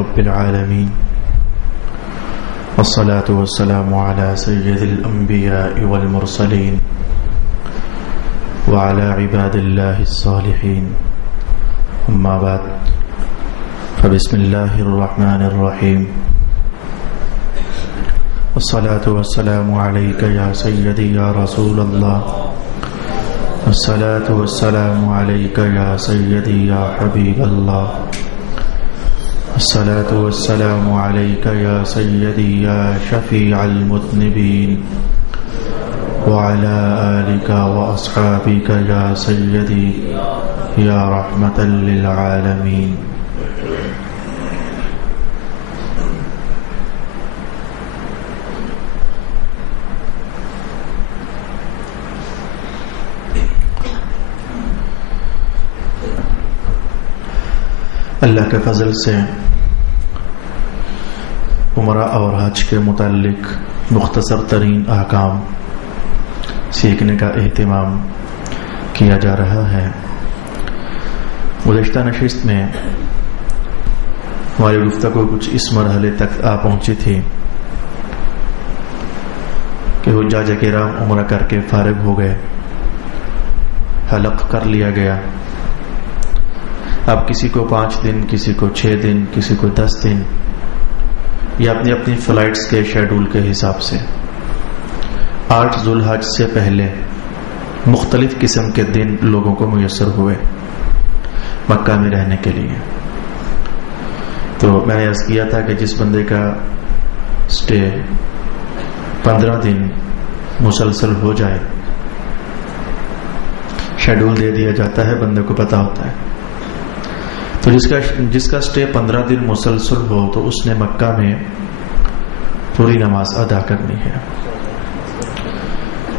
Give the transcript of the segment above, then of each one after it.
رب العالمين والصلاة والسلام على سيد الأنبياء والمرسلين وعلى عباد الله الصالحين أما بعد فبسم الله الرحمن الرحيم والصلاة والسلام عليك يا سيدي يا رسول الله الصلاة والسلام عليك يا سيدي يا حبيب الله الصلاة والسلام عليك يا سيدي يا شفيع المذنبين وعلى آلك وأصحابك يا سيدي يا رحمة للعالمين. اللہ کے فضل سے عمرہ اور حج کے متعلق مختصر ترین احکام سیکھنے کا اہتمام کیا جا رہا ہے. گزشتہ نشست میں ہماری گفتگو کچھ اس مرحلے تک آ پہنچی تھی کہ حجاج کرام عمرہ کر کے فارغ ہو گئے، حلق کر لیا گیا. اب کسی کو 5 دن، کسی کو 6 دن، کسی کو 10 دن، یا اپنی اپنی فلائٹس کے شیڈول کے حساب سے 8 ذوالحج سے پہلے مختلف قسم کے دن لوگوں کو میسر ہوئے مکہ میں رہنے کے لیے. تو میں نے عرض کیا تھا کہ جس بندے کا سٹے 15 دن مسلسل ہو جائے، شیڈول دے دیا جاتا ہے، بندے کو پتا ہوتا ہے. تو جس کا سٹے 15 دن مسلسل ہو تو اس نے مکہ میں پوری نماز ادا کرنی ہے.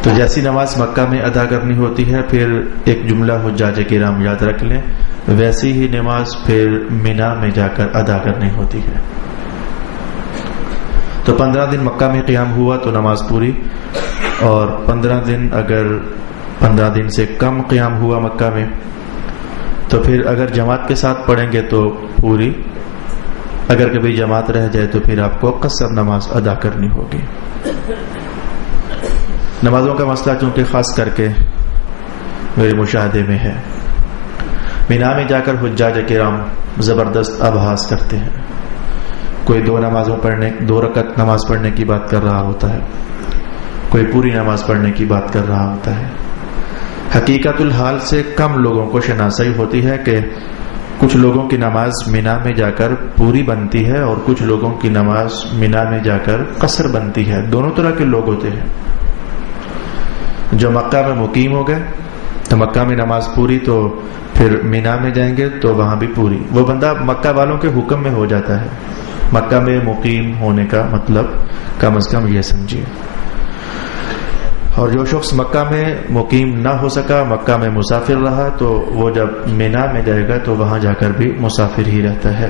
تو جیسی نماز مکہ میں ادا کرنی ہوتی ہے، پھر ایک جملہ حجاج کرام یاد رکھ لیں، ویسی ہی نماز پھر مینا میں جا کر ادا کرنی ہوتی ہے. تو 15 دن مکہ میں قیام ہوا تو نماز پوری، اور 15 دن اگر 15 دن سے کم قیام ہوا مکہ میں تو پھر اگر جماعت کے ساتھ پڑھیں گے تو پوری، اگر کبھی جماعت رہ جائے تو پھر آپ کو قصر نماز ادا کرنی ہوگی. نمازوں کا مسئلہ چونکہ خاص کر کے میرے مشاہدے میں ہے، مینا میں جا کر حجاج کرام زبردست ابحاث کرتے ہیں. کوئی 2 رکعت نماز پڑھنے کی بات کر رہا ہوتا ہے، کوئی پوری نماز پڑھنے کی بات کر رہا ہوتا ہے. حقیقت الحال سے کم لوگوں کو شناسائی ہوتی ہے کہ کچھ لوگوں کی نماز مینا میں جا کر پوری بنتی ہے اور کچھ لوگوں کی نماز مینا میں جا کر قصر بنتی ہے. دونوں طرح کے لوگ ہوتے ہیں. جو مکہ میں مقیم ہو گئے تو مکہ میں نماز پوری، تو پھر مینا میں جائیں گے تو وہاں بھی پوری. وہ بندہ مکہ والوں کے حکم میں ہو جاتا ہے. مکہ میں مقیم ہونے کا مطلب کم از کم یہ سمجھیے. اور جو شخص مکہ میں مقیم نہ ہو سکا، مکہ میں مسافر رہا، تو وہ جب مینا میں جائے گا تو وہاں جا کر بھی مسافر ہی رہتا ہے،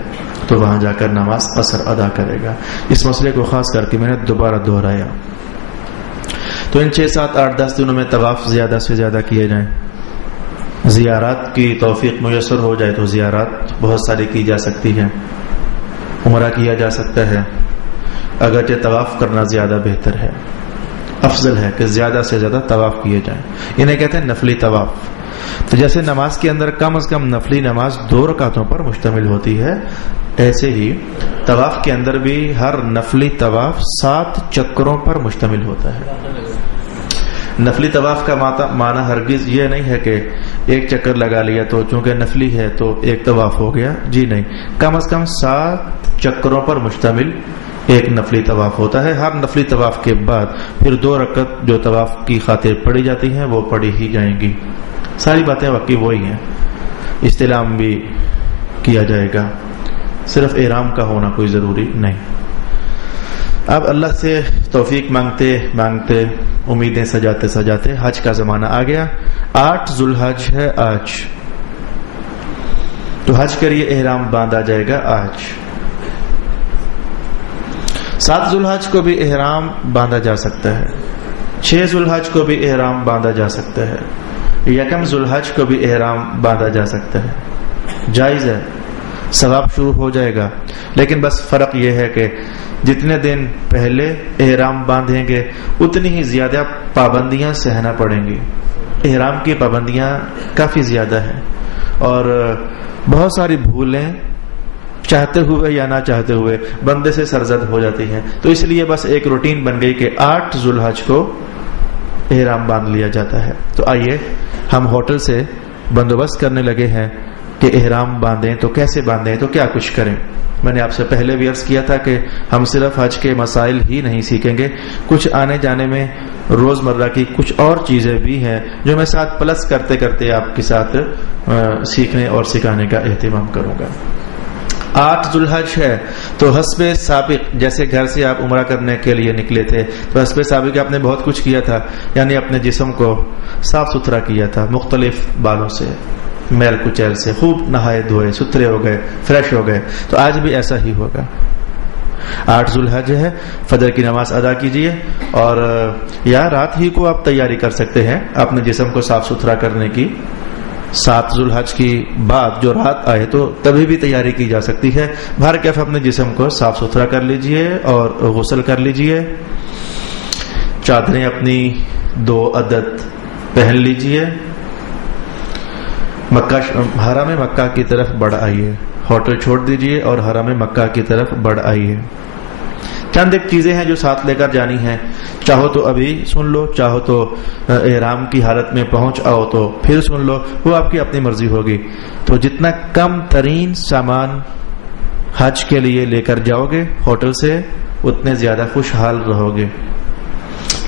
تو وہاں جا کر نماز قصر ادا کرے گا. اس مسئلے کو خاص کر کے میں نے دوبارہ دہرایا. تو ان 6 7 8 10 دنوں میں طواف زیادہ سے زیادہ کیے جائیں. زیارات کی توفیق میسر ہو جائے تو زیارات بہت ساری کی جا سکتی ہے. عمرہ کیا جا سکتا ہے، اگرچہ طواف کرنا زیادہ بہتر ہے، افضل ہے کہ زیادہ سے زیادہ طواف کیے جائیں. انہیں کہتے ہیں نفلی طواف. تو جیسے نماز کے اندر کم از کم نفلی نماز 2 رکعتوں پر مشتمل ہوتی ہے، ایسے ہی طواف کے اندر بھی ہر نفلی طواف 7 چکروں پر مشتمل ہوتا ہے. نفلی طواف کا معنی ہرگز یہ نہیں ہے کہ ایک چکر لگا لیا تو چونکہ نفلی ہے تو ایک طواف ہو گیا. جی نہیں، کم از کم 7 چکروں پر مشتمل ایک نفلی طواف ہوتا ہے. ہر نفلی طواف کے بعد پھر 2 رکعت جو طواف کی خاطر پڑھی جاتی ہیں وہ پڑھی ہی جائیں گی. ساری باتیں واقعی وہی ہیں. استلام بھی کیا جائے گا، صرف احرام کا ہونا کوئی ضروری نہیں. اب اللہ سے توفیق مانگتے مانگتے، امیدیں سجاتے سجاتے حج کا زمانہ آ گیا. 8 ذوالحج ہے آج، تو حج کے لیے احرام باندھا جائے گا آج. 7 ذوالحج کو بھی احرام باندھا جا سکتا ہے، 6 ذوالحج کو بھی احرام باندھا جا سکتا ہے، 1 ذوالحج کو بھی احرام باندھا جا سکتا ہے. جائز ہے، ثواب شروع ہو جائے گا. لیکن بس فرق یہ ہے کہ جتنے دن پہلے احرام باندھیں گے اتنی ہی زیادہ پابندیاں سہنا پڑیں گی. احرام کی پابندیاں کافی زیادہ ہیں اور بہت ساری بھولیں چاہتے ہوئے یا نہ چاہتے ہوئے بندے سے سرزد ہو جاتی ہیں. تو اس لیے بس ایک روٹین بن گئی کہ 8 ذو الحج کو احرام باندھ لیا جاتا ہے. تو آئیے ہم ہوٹل سے بندوبست کرنے لگے ہیں کہ احرام باندھیں تو کیسے باندھیں, تو کیا کچھ کریں. میں نے آپ سے پہلے بھی عرض کیا تھا کہ ہم صرف حج کے مسائل ہی نہیں سیکھیں گے, کچھ آنے جانے میں روزمرہ کی کچھ اور چیزیں بھی ہیں جو میں ساتھ پلس کرتے کرتے آپ کے ساتھ سیکھنے اور سکھانے کا اہتمام کروں گا. 8 ذو الحج ہے تو حسب سابق, جیسے گھر سے آپ عمرہ کرنے کے لیے نکلے تھے تو حسب سابق آپ نے بہت کچھ کیا تھا, یعنی اپنے جسم کو صاف ستھرا کیا تھا, مختلف بالوں سے, میل کچیل سے, خوب نہائے دھوئے, ستھرے ہو گئے, فریش ہو گئے. تو آج بھی ایسا ہی ہوگا. 8 ذو الحج ہے, فجر کی نماز ادا کیجئے اور یا رات ہی کو آپ تیاری کر سکتے ہیں اپنے جسم کو صاف ستھرا کرنے کی. 7 ذو الحج کی بعد جو رات آئے تو تبھی بھی تیاری کی جا سکتی ہے. بھر کے اپنے جسم کو صاف ستھرا کر لیجئے اور غسل کر لیجئے. چادریں اپنی 2 عدد پہن لیجئے. حرم مکہ کی طرف بڑھ آئیے, ہوٹل چھوڑ دیجئے اور حرم مکہ کی طرف بڑھ آئیے. چند ایک چیزیں ہیں جو ساتھ لے کر جانی ہیں, چاہو تو ابھی سن لو, چاہو تو احرام کی حالت میں پہنچ آؤ تو پھر سن لو, وہ آپ کی اپنی مرضی ہوگی. تو جتنا کم ترین سامان حج کے لیے لے کر جاؤ گے ہوٹل سے اتنے زیادہ خوشحال رہو گے.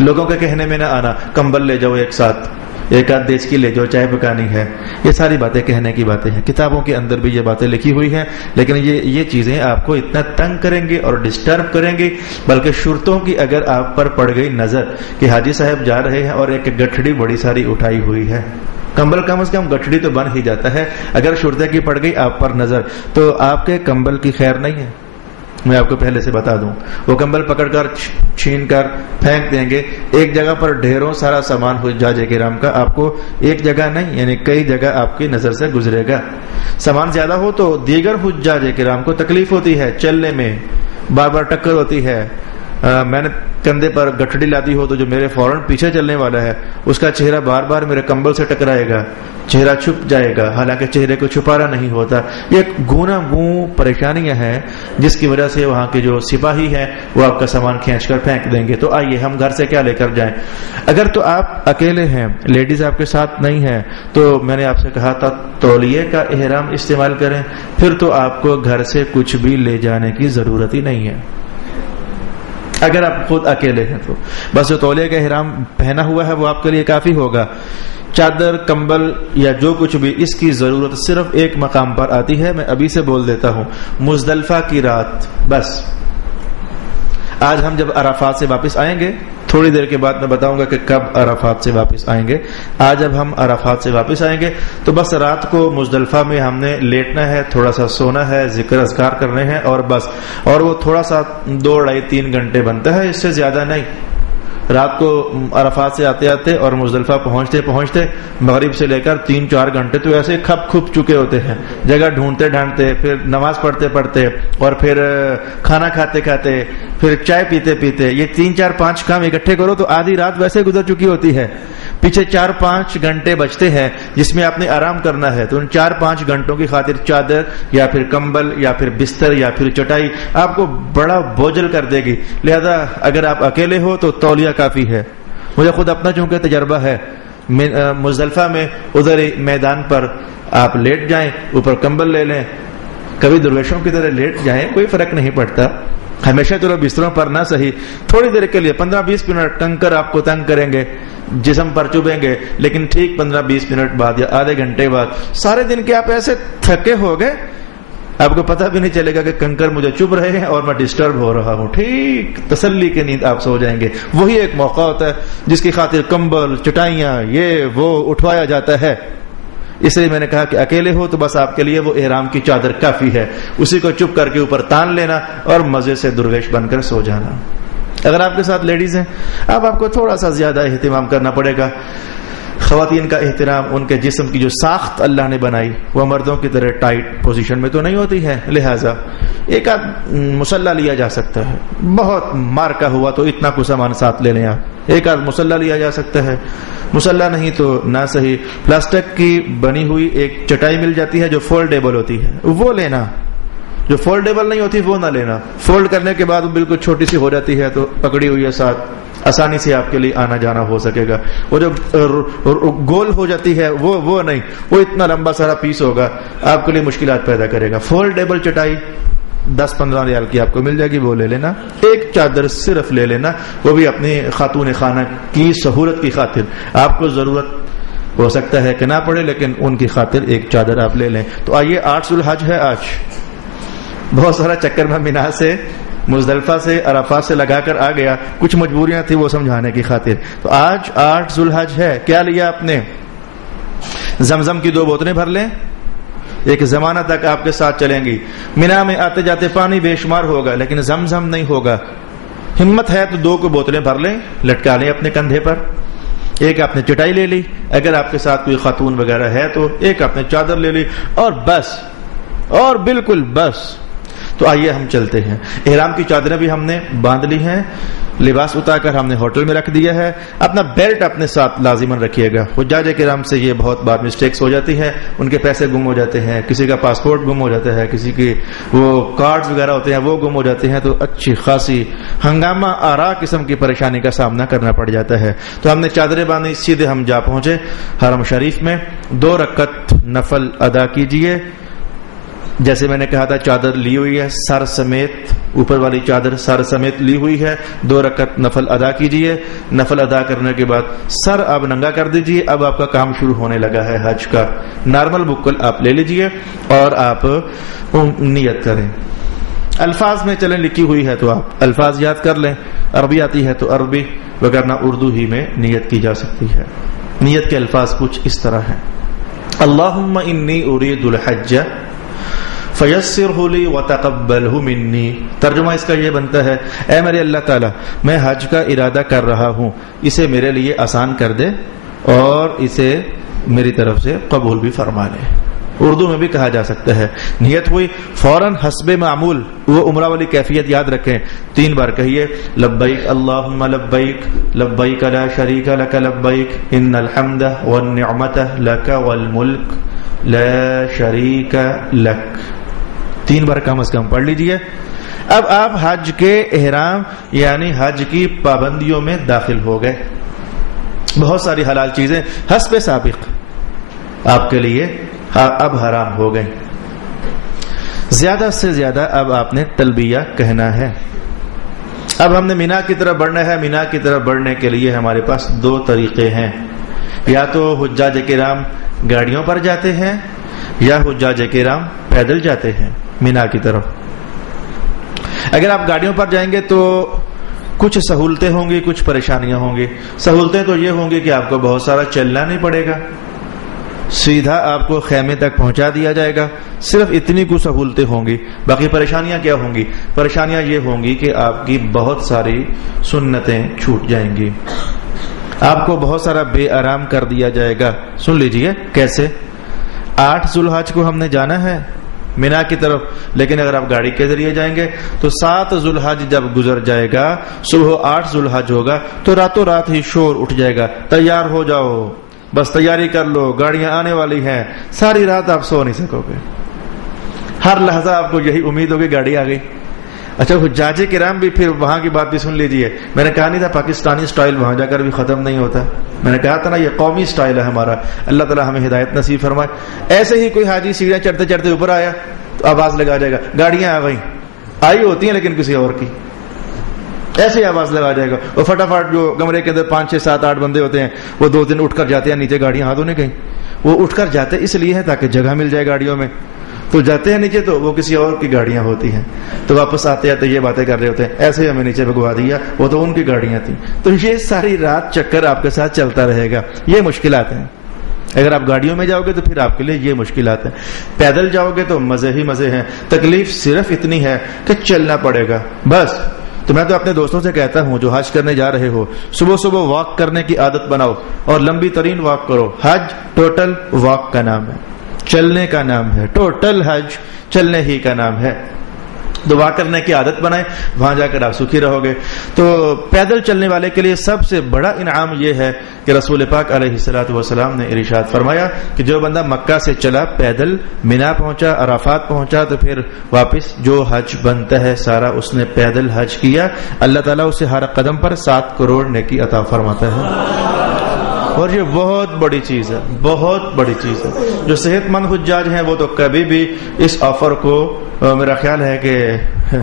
لوگوں کے کہنے میں نہ آنا کمبل لے جاؤ ایک ساتھ, ایک آدھ دیش کی لے جو چائے پکانی ہے, یہ ساری باتیں کہنے کی باتیں ہیں. کتابوں کے اندر بھی یہ باتیں لکھی ہوئی ہیں, لیکن یہ چیزیں آپ کو اتنا تنگ کریں گی اور ڈسٹرب کریں گی. بلکہ شرطوں کی اگر آپ پر پڑ گئی نظر کہ حاجی صاحب جا رہے ہیں اور ایک گٹھڑی بڑی ساری اٹھائی ہوئی ہے, کمبل کم از کم گٹھڑی تو بن ہی جاتا ہے. اگر شرطے کی پڑ گئی آپ پر نظر تو آپ کے کمبل کی خیر نہیں ہے. میں آپ کو پہلے سے بتا دوں, وہ کمبل پکڑ کر چھین کر پھینک دیں گے. ایک جگہ پر ڈھیروں سارا سامان حجاج کرام کا, آپ کو ایک جگہ نہیں یعنی کئی جگہ آپ کی نظر سے گزرے گا. سامان زیادہ ہو تو دیگر حجاج کرام کو تکلیف ہوتی ہے چلنے میں, بار بار ٹکر ہوتی ہے. میں نے کندھے پر گٹھڑی لاتی ہو تو جو میرے فوراً پیچھے چلنے والا ہے اس کا چہرہ بار بار میرے کمبل سے ٹکرائے گا, چہرہ چھپ جائے گا, حالانکہ چہرے کو چھپانا نہیں ہوتا. یہ گونا گوں پریشانیاں ہیں جس کی وجہ سے وہاں کے جو سپاہی ہیں وہ آپ کا سامان کھینچ کر پھینک دیں گے. تو آئیے ہم گھر سے کیا لے کر جائیں. اگر تو آپ اکیلے ہیں, لیڈیز آپ کے ساتھ نہیں ہیں, تو میں نے آپ سے کہا تھا تولیے کا احرام استعمال کریں. پھر تو آپ کو گھر سے کچھ بھی لے جانے کی ضرورت ہی نہیں ہے. اگر آپ خود اکیلے ہیں تو بس جو تولیے کا احرام پہنا ہوا ہے وہ آپ کے لیے کافی ہوگا. چادر, کمبل یا جو کچھ بھی, اس کی ضرورت صرف ایک مقام پر آتی ہے. میں ابھی سے بول دیتا ہوں, مزدلفہ کی رات. بس آج ہم جب عرفات سے واپس آئیں گے, تھوڑی دیر کے بعد میں بتاؤں گا کہ کب عرفات سے واپس آئیں گے. آج جب ہم عرفات سے واپس آئیں گے تو بس رات کو مزدلفہ میں ہم نے لیٹنا ہے, تھوڑا سا سونا ہے, ذکر اذکار کرنے ہیں اور بس. اور وہ تھوڑا سا 2-2.5-3 گھنٹے بنتا ہے, اس سے زیادہ نہیں. رات کو عرفات سے آتے آتے اور مزدلفہ پہنچتے مغرب سے لے کر 3-4 گھنٹے تو ایسے کھپ کھپ چکے ہوتے ہیں, جگہ ڈھونڈتے ڈھانڈتے, پھر نماز پڑھتے اور پھر کھانا کھاتے پھر چائے پیتے. یہ 3-4-5 کام اکٹھے کرو تو آدھی رات ویسے گزر چکی ہوتی ہے. پیچھے 4-5 گھنٹے بچتے ہیں جس میں آپ نے آرام کرنا ہے. تو ان 4-5 گھنٹوں کی خاطر چادر یا پھر کمبل یا پھر بستر یا پھر چٹائی آپ کو بڑا بوجھل کر دے گی. لہذا اگر آپ اکیلے ہو تو تولیہ کافی ہے. مجھے خود اپنا چونکہ تجربہ ہے, مزدلفہ میں ادھر میدان پر آپ لیٹ جائیں, اوپر کمبل لے لیں, کبھی درویشوں کی طرح لیٹ جائیں, کوئی فرق نہیں پڑتا. ہمیشہ چلو بستروں پر نہ صحیح, تھوڑی دیر کے لیے 15-20 منٹ کنکر آپ کو تنگ کریں گے, جسم پر چبھیں گے, لیکن ٹھیک 15-20 منٹ بعد یا آدھے گھنٹے بعد سارے دن کے آپ ایسے تھکے ہو گئے, آپ کو پتہ بھی نہیں چلے گا کہ کنکر مجھے چبھ رہے ہیں اور میں ڈسٹرب ہو رہا ہوں. ٹھیک تسلی کی نیند آپ سو جائیں گے. وہی ایک موقع ہوتا ہے جس کی خاطر کمبل, چٹائیاں, یہ وہ اٹھوایا جاتا ہے. اس لیے میں نے کہا کہ اکیلے ہو تو بس آپ کے لیے وہ احرام کی چادر کافی ہے, اسی کو چپ کر کے اوپر تان لینا اور مزے سے درویش بن کر سو جانا. اگر آپ کے ساتھ لیڈیز ہیں, اب آپ کو تھوڑا سا زیادہ اہتمام کرنا پڑے گا. خواتین کا احترام، ان کے جسم کی جو ساخت اللہ نے بنائی وہ مردوں کی طرح ٹائٹ پوزیشن میں تو نہیں ہوتی ہے، لہٰذا ایک آدھ مسلح لیا جا سکتا ہے، بہت مار کا ہوا تو اتنا کچھ سامان ساتھ لے لیں آپ، ایک آدھ مسلح لیا جا سکتا ہے، مسلح نہیں تو نہ صحیح پلاسٹک کی بنی ہوئی ایک چٹائی مل جاتی ہے جو فولڈیبل ہوتی ہے وہ لینا، جو فولڈیبل نہیں ہوتی وہ نہ لینا، فولڈ کرنے کے بعد وہ بالکل چھوٹی سی ہو جاتی ہے تو پکڑی ہوئی ہے ساتھ آسانی سے آپ کے لیے آنا جانا ہو سکے گا، وہ جو گول ہو جاتی ہے وہ نہیں، وہ اتنا لمبا سارا پیس ہوگا آپ کے لیے مشکلات پیدا کرے گا۔ فولڈیبل چٹائی 10-15 ریال کی آپ کو مل جائے گی، وہ لے لینا، ایک چادر صرف لے لینا، وہ بھی اپنی خاتون خانہ کی سہولت کی خاطر، آپ کو ضرورت ہو سکتا ہے کہ نہ پڑے لیکن ان کی خاطر ایک چادر آپ لے لیں۔ تو آئیے 8 ذو الحج ہے، آج بہت سارا چکر میں مینا سے مزدلفہ سے عرفات سے لگا کر آ گیا، کچھ مجبوریاں تھی وہ سمجھانے کی خاطر، تو آج 8 ذو الحج ہے، کیا لیا آپ نے؟ زمزم کی 2 بوتلیں بھر لیں، ایک زمانہ تک آپ کے ساتھ چلیں گی، مینا میں آتے جاتے پانی بے شمار ہوگا لیکن زمزم نہیں ہوگا، ہمت ہے تو 2 کو بوتلیں بھر لیں، لٹکا لیں اپنے کندھے پر، ایک آپ نے چٹائی لے لی، اگر آپ کے ساتھ کوئی خاتون وغیرہ ہے تو ایک آپ نے چادر لے لی، اور بس، اور بالکل بس۔ تو آئیے ہم چلتے ہیں، احرام کی چادریں بھی ہم نے باندھ لی ہیں، لباس اتار کر ہم نے ہوٹل میں رکھ دیا ہے، اپنا بیلٹ اپنے ساتھ لازماً رکھیے گا۔ حجاج کرام سے یہ بہت بار مسٹیکس ہو جاتی ہے، ان کے پیسے گم ہو جاتے ہیں، کسی کا پاسپورٹ گم ہو جاتا ہے، کسی کی وہ کارڈز وغیرہ ہوتے ہیں وہ گم ہو جاتے ہیں، تو اچھی خاصی ہنگامہ آرا قسم کی پریشانی کا سامنا کرنا پڑ جاتا ہے۔ تو ہم نے چادریں باندھی، سیدھے ہم جا پہنچے حرم شریف میں، 2 رکعت نفل ادا کیجئے، جیسے میں نے کہا تھا چادر لی ہوئی ہے سر سمیت، اوپر والی چادر سر سمیت لی ہوئی ہے، 2 رکعت نفل ادا کیجئے، نفل ادا کرنے کے بعد سر اب ننگا کر دیجئے، اب آپ کا کام شروع ہونے لگا ہے حج کا، نارمل بکل آپ لے لیجئے اور آپ نیت کریں، الفاظ میں چلیں لکھی ہوئی ہے تو آپ الفاظ یاد کر لیں، عربی آتی ہے تو عربی، وگرنہ اردو ہی میں نیت کی جا سکتی ہے۔ نیت کے الفاظ کچھ اس طرح ہیں، اللہم انی ارید الحج فیسرہ لی وتقبلہ منی، ترجمہ اس کا یہ بنتا ہے، اے میرے اللہ تعالی میں حج کا ارادہ کر رہا ہوں، اسے میرے لیے آسان کر دے اور اسے میری طرف سے قبول بھی فرما لے۔ اردو میں بھی کہا جا سکتا ہے، نیت ہوئی فوراً حسب معمول، وہ عمرہ والی کیفیت یاد رکھیں، 3 بار کہیے لبیک اللہم لبیک لبیک لا شریک لک لبیک ان الحمد والنعمت لک والملک لا شریک لک، 3 بار کم از کم پڑھ لیجئے۔ اب آپ حج کے احرام یعنی حج کی پابندیوں میں داخل ہو گئے، بہت ساری حلال چیزیں حسب سابق آپ کے لیے اب حرام ہو گئیں، زیادہ سے زیادہ اب آپ نے تلبیہ کہنا ہے۔ اب ہم نے مینا کی طرف بڑھنا ہے، مینا کی طرف بڑھنے کے لیے ہمارے پاس 2 طریقے ہیں، یا تو حجاج کرام گاڑیوں پر جاتے ہیں یا حجاج کرام پیدل جاتے ہیں مینا کی طرف۔ اگر آپ گاڑیوں پر جائیں گے تو کچھ سہولتیں ہوں گی، کچھ پریشانیاں ہوں گی۔ سہولتیں تو یہ ہوں گی کہ آپ کو بہت سارا چلنا نہیں پڑے گا، سیدھا آپ کو خیمے تک پہنچا دیا جائے گا، صرف اتنی کچھ سہولتیں ہوں گی۔ باقی پریشانیاں کیا ہوں گی؟ پریشانیاں یہ ہوں گی کہ آپ کی بہت ساری سنتیں چھوٹ جائیں گی، آپ کو بہت سارا بے آرام کر دیا جائے گا۔ سن لیجئے کیسے، 8 ذو الحج کو ہم نے جانا ہے مینا کی طرف، لیکن اگر آپ گاڑی کے ذریعے جائیں گے تو 7 ذو الحج جب گزر جائے گا، صبح 8 ذو الحج ہوگا تو راتوں رات ہی شور اٹھ جائے گا، تیار ہو جاؤ، بس تیاری کر لو، گاڑیاں آنے والی ہیں، ساری رات آپ سو نہیں سکو گے، ہر لحظہ آپ کو یہی امید ہوگی گاڑی آ گئی۔ اچھا حجاج کرام بھی پھر وہاں کی بات بھی سن لیجئے، میں نے کہا نہیں تھا پاکستانی سٹائل وہاں جا کر بھی ختم نہیں ہوتا، میں نے کہا تھا نا یہ قومی سٹائل ہے ہمارا، اللہ تعالی ہمیں ہدایت نصیب فرمائے۔ ایسے ہی کوئی حاجی سیڑھیاں چڑھتے چڑھتے اوپر آیا تو آواز لگا جائے گا، گاڑیاں آ گئی، آئی ہوتی ہیں لیکن کسی اور کی، ایسے ہی آواز لگا جائے گا، اور فٹافٹ جو کمرے کے اندر 5 6 7 8 بندے ہوتے ہیں وہ 2 اٹھ کر جاتے ہیں نیچے، گاڑیاں ہاتھوں نے گئی، وہ اٹھ کر جاتے اس لیے ہے تاکہ جگہ مل جائے گاڑیوں میں، تو جاتے ہیں نیچے تو وہ کسی اور کی گاڑیاں ہوتی ہیں، تو واپس آتے آتے یہ باتیں کر رہے ہوتے ہیں، ایسے ہی ہمیں نیچے بھگوا دیا، وہ تو ان کی گاڑیاں تھیں۔ تو یہ ساری رات چکر آپ کے ساتھ چلتا رہے گا، یہ مشکلات ہیں۔ اگر آپ گاڑیوں میں جاؤ گے تو پھر آپ کے لیے یہ مشکلات ہیں، پیدل جاؤ گے تو مزے ہی مزے ہیں، تکلیف صرف اتنی ہے کہ چلنا پڑے گا، بس تو میں تو اپنے دوستوں سے کہتا ہوں جو حج کرنے جا رہے ہو، صبح صبح واک کرنے کی عادت بناؤ اور لمبی ترین واک کرو. حج ٹوٹل واک کا نام ہے، چلنے کا نام ہے. ٹوٹل حج چلنے ہی کا نام ہے. دعا کرنے کی عادت بنائیں، وہاں جا کر آپ سکھی رہو گے. تو پیدل چلنے والے کے لیے سب سے بڑا انعام یہ ہے کہ رسول پاک علیہ الصلوۃ والسلام نے ارشاد فرمایا کہ جو بندہ مکہ سے چلا پیدل مینا پہنچا، عرفات پہنچا، تو پھر واپس جو حج بنتا ہے سارا اس نے پیدل حج کیا، اللہ تعالیٰ اسے ہر قدم پر 7 کروڑ نیکی عطا فرماتا ہے. اور یہ بہت بڑی چیز ہے، بہت بڑی چیز ہے. جو صحت مند حجاج ہیں وہ تو کبھی بھی اس آفر کو میرا خیال ہے کہ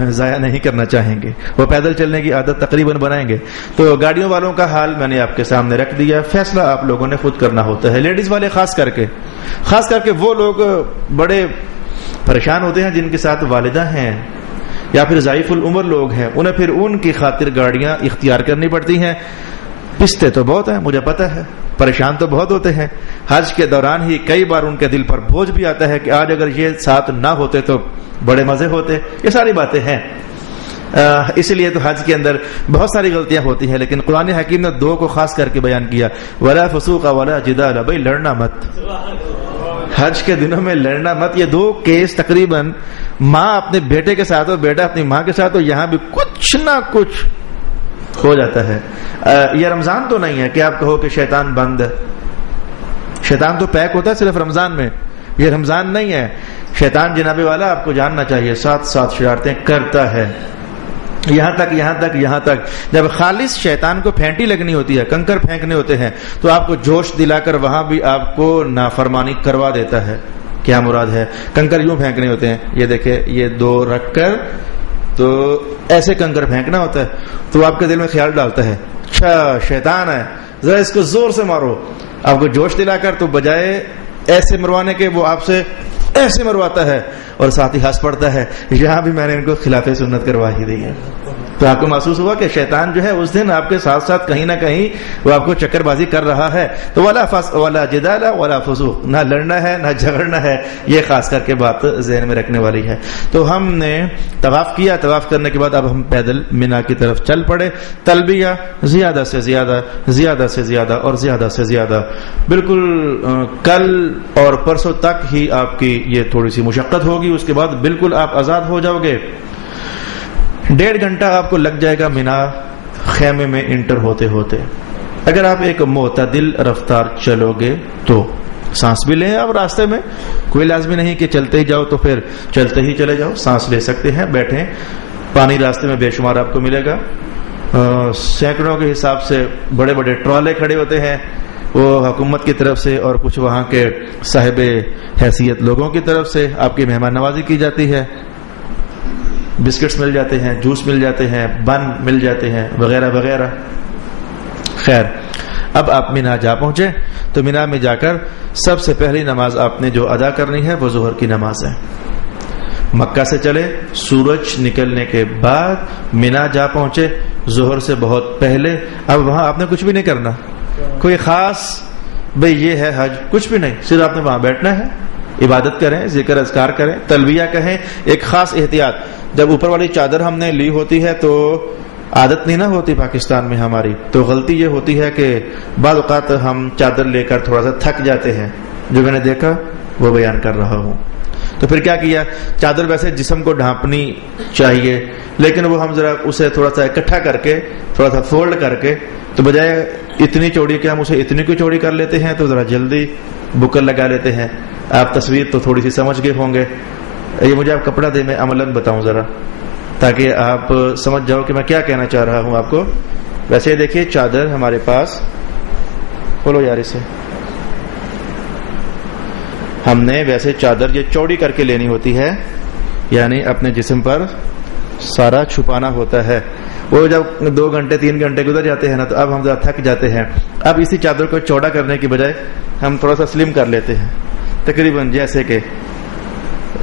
ضائع نہیں کرنا چاہیں گے. وہ پیدل چلنے کی عادت تقریباً بنائیں گے. تو گاڑیوں والوں کا حال میں نے آپ کے سامنے رکھ دیا. فیصلہ آپ لوگوں نے خود کرنا ہوتا ہے. لیڈیز والے خاص کر کے وہ لوگ بڑے پریشان ہوتے ہیں جن کے ساتھ والدہ ہیں یا پھر ضعیف العمر لوگ ہیں، انہیں پھر ان کی خاطر گاڑیاں اختیار کرنی پڑتی ہیں. پستے تو بہت ہیں، مجھے پتا ہے، پریشان تو بہت ہوتے ہیں. حج کے دوران ہی کئی بار ان کے دل پر بوجھ بھی آتا ہے کہ آج اگر یہ ساتھ نہ ہوتے تو بڑے مزے ہوتے. یہ ساری باتیں ہیں. اس لیے تو حج کے اندر بہت ساری غلطیاں ہوتی ہیں، لیکن قرآن حکیم نے 2 کو خاص کر کے بیان کیا. ولا فسوق ولا جدال، بھائی لڑنا مت. حج کے دنوں میں لڑنا مت. یہ 2 کیس تقریباً ماں اپنے بیٹے کے ساتھ ہو، بیٹا اپنی ماں کے ساتھ ہو، یہاں بھی کچھ نہ کچھ ہو جاتا ہے. یہ رمضان تو نہیں ہے کہ آپ کہو کہ شیطان بند ہے. شیطان تو پیک ہوتا ہے صرف رمضان میں. یہ رمضان نہیں ہے. شیطان جناب والا آپ کو جاننا چاہیے 7 شرارتیں کرتا ہے. یہاں تک جب خالص شیطان کو پھینٹی لگنی ہوتی ہے، کنکر پھینکنے ہوتے ہیں، تو آپ کو جوش دلا کر وہاں بھی آپ کو نافرمانی کروا دیتا ہے. کیا مراد ہے؟ کنکر یوں پھینکنے ہوتے ہیں، یہ دیکھیں، یہ 2 رکھ کر تو ایسے کنکر پھینکنا ہوتا ہے. تو آپ کے دل میں خیال ڈالتا ہے اچھا شیطان ہے، ذرا اس کو زور سے مارو. آپ کو جوش دلا کر تو بجائے ایسے مروانے کے وہ آپ سے ایسے مرواتا ہے اور ساتھ ہی ہنس پڑتا ہے. یہاں بھی میں نے ان کو خلاف سنت کروا ہی دی ہے. تو آپ کو محسوس ہوا کہ شیطان جو ہے اس دن آپ کے ساتھ ساتھ کہیں نہ کہیں وہ آپ کو چکر بازی کر رہا ہے. تو ولا جدال ولا فسوق، نہ لڑنا ہے نہ جھگڑنا ہے. یہ خاص کر کے بات ذہن میں رکھنے والی ہے. تو ہم نے طواف کیا. طواف کرنے کے بعد اب ہم پیدل مینا کی طرف چل پڑے. تلبیہ زیادہ سے زیادہ اور زیادہ سے زیادہ. بالکل کل اور پرسوں تک ہی آپ کی یہ تھوڑی سی مشقت ہوگی، اس کے بعد بالکل آپ آزاد ہو جاؤ گے. 1.5 گھنٹہ آپ کو لگ جائے گا مینا خیمے میں انٹر ہوتے ہوتے. اگر آپ ایک معتدل رفتار چلو گے تو سانس بھی لیں. آپ راستے میں کوئی لازمی نہیں کہ چلتے ہی جاؤ، تو پھر چلتے ہی چلے جاؤ. سانس لے سکتے ہیں، بیٹھیں. پانی راستے میں بے شمار آپ کو ملے گا. سینکڑوں کے حساب سے بڑے بڑے ٹرالے کھڑے ہوتے ہیں، وہ حکومت کی طرف سے اور کچھ وہاں کے صاحب حیثیت لوگوں کی طرف سے آپ کی مہمان نوازی کی جاتی ہے. بسکٹس مل جاتے ہیں، جوس مل جاتے ہیں، بن مل جاتے ہیں، وغیرہ وغیرہ. خیر، اب آپ مینا جا پہنچے. تو مینا میں جا کر سب سے پہلی نماز آپ نے جو ادا کرنی ہے وہ ظہر کی نماز ہے. مکہ سے چلے، سورج نکلنے کے بعد مینا جا پہنچے ظہر سے بہت پہلے. اب وہاں آپ نے کچھ بھی نہیں کرنا، کوئی خاص بھئی یہ ہے حج، کچھ بھی نہیں. صرف آپ نے وہاں بیٹھنا ہے، عبادت کریں، ذکر اذکار کریں، تلبیہ کہیں. ایک خاص احتیاط، جب اوپر والی چادر ہم نے لی ہوتی ہے تو عادت نہیں نہ ہوتی پاکستان میں ہماری، تو غلطی یہ ہوتی ہے کہ بعض اوقات ہم چادر لے کر تھوڑا سا تھک جاتے ہیں. جو میں نے دیکھا وہ بیان کر رہا ہوں. تو پھر کیا کیا، چادر ویسے جسم کو ڈھانپنی چاہیے، لیکن وہ ہم ذرا اسے تھوڑا سا اکٹھا کر کے تھوڑا سا فولڈ کر کے، تو بجائے اتنی چوڑی کہ ہم اسے اتنی کی چوڑی کر لیتے ہیں تو ذرا جلدی بکر لگا لیتے ہیں. آپ تصویر تو تھوڑی سی سمجھ گئے ہوں گے. یہ مجھے آپ کپڑا دے، میں عملاً بتاؤں ذرا، تاکہ آپ سمجھ جاؤ کہ میں کیا کہنا چاہ رہا ہوں آپ کو. ویسے دیکھیے چادر ہمارے پاس، کھولو یار اسے. ہم نے ویسے چادر یہ چوڑی کر کے لینی ہوتی ہے، یعنی اپنے جسم پر سارا چھپانا ہوتا ہے. وہ جب 2 گھنٹے 3 گھنٹے گزر جاتے ہیں نا، تو اب ہم ذرا تھک جاتے ہیں. اب اسی چادر کو چوڑا کرنے کی بجائے ہم تھوڑا سا سلم کر لیتے ہیں، تقریباً جیسے کہ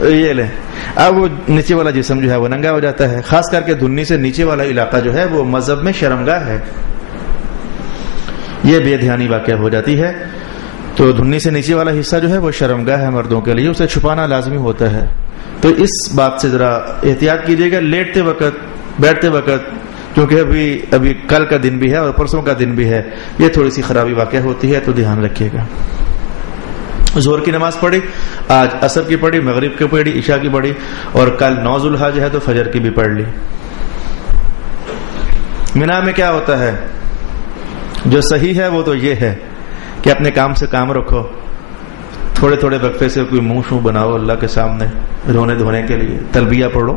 یہ لیں. اب وہ نیچے والا جسم جو ہے وہ ننگا ہو جاتا ہے. خاص کر کے دھنی سے نیچے والا علاقہ جو ہے وہ مذہب میں شرمگاہ ہے. یہ بے دھیانی واقع ہو جاتی ہے. تو دھنی سے نیچے والا حصہ جو ہے وہ شرمگاہ ہے مردوں کے لیے، اسے چھپانا لازمی ہوتا ہے. تو اس بات سے ذرا احتیاط کیجیے گا. لیٹتے وقت، بیٹھتے وقت کیونکہ ابھی کل کا دن بھی ہے اور پرسوں کا دن بھی ہے، یہ تھوڑی سی خرابی واقع ہوتی ہے، تو دھیان رکھیے گا۔ ظہر کی نماز پڑھی، آج عصر کی پڑھی، مغرب کی پڑھی، عشاء کی پڑھی، اور کل 9 ذو الحج ہے تو فجر کی بھی پڑھ لی۔ مینا میں کیا ہوتا ہے؟ جو صحیح ہے وہ تو یہ ہے کہ اپنے کام سے کام رکھو، تھوڑے تھوڑے وقفے سے کوئی منہ شو بناؤ اللہ کے سامنے رونے دھونے کے لیے، تلبیہ پڑھو،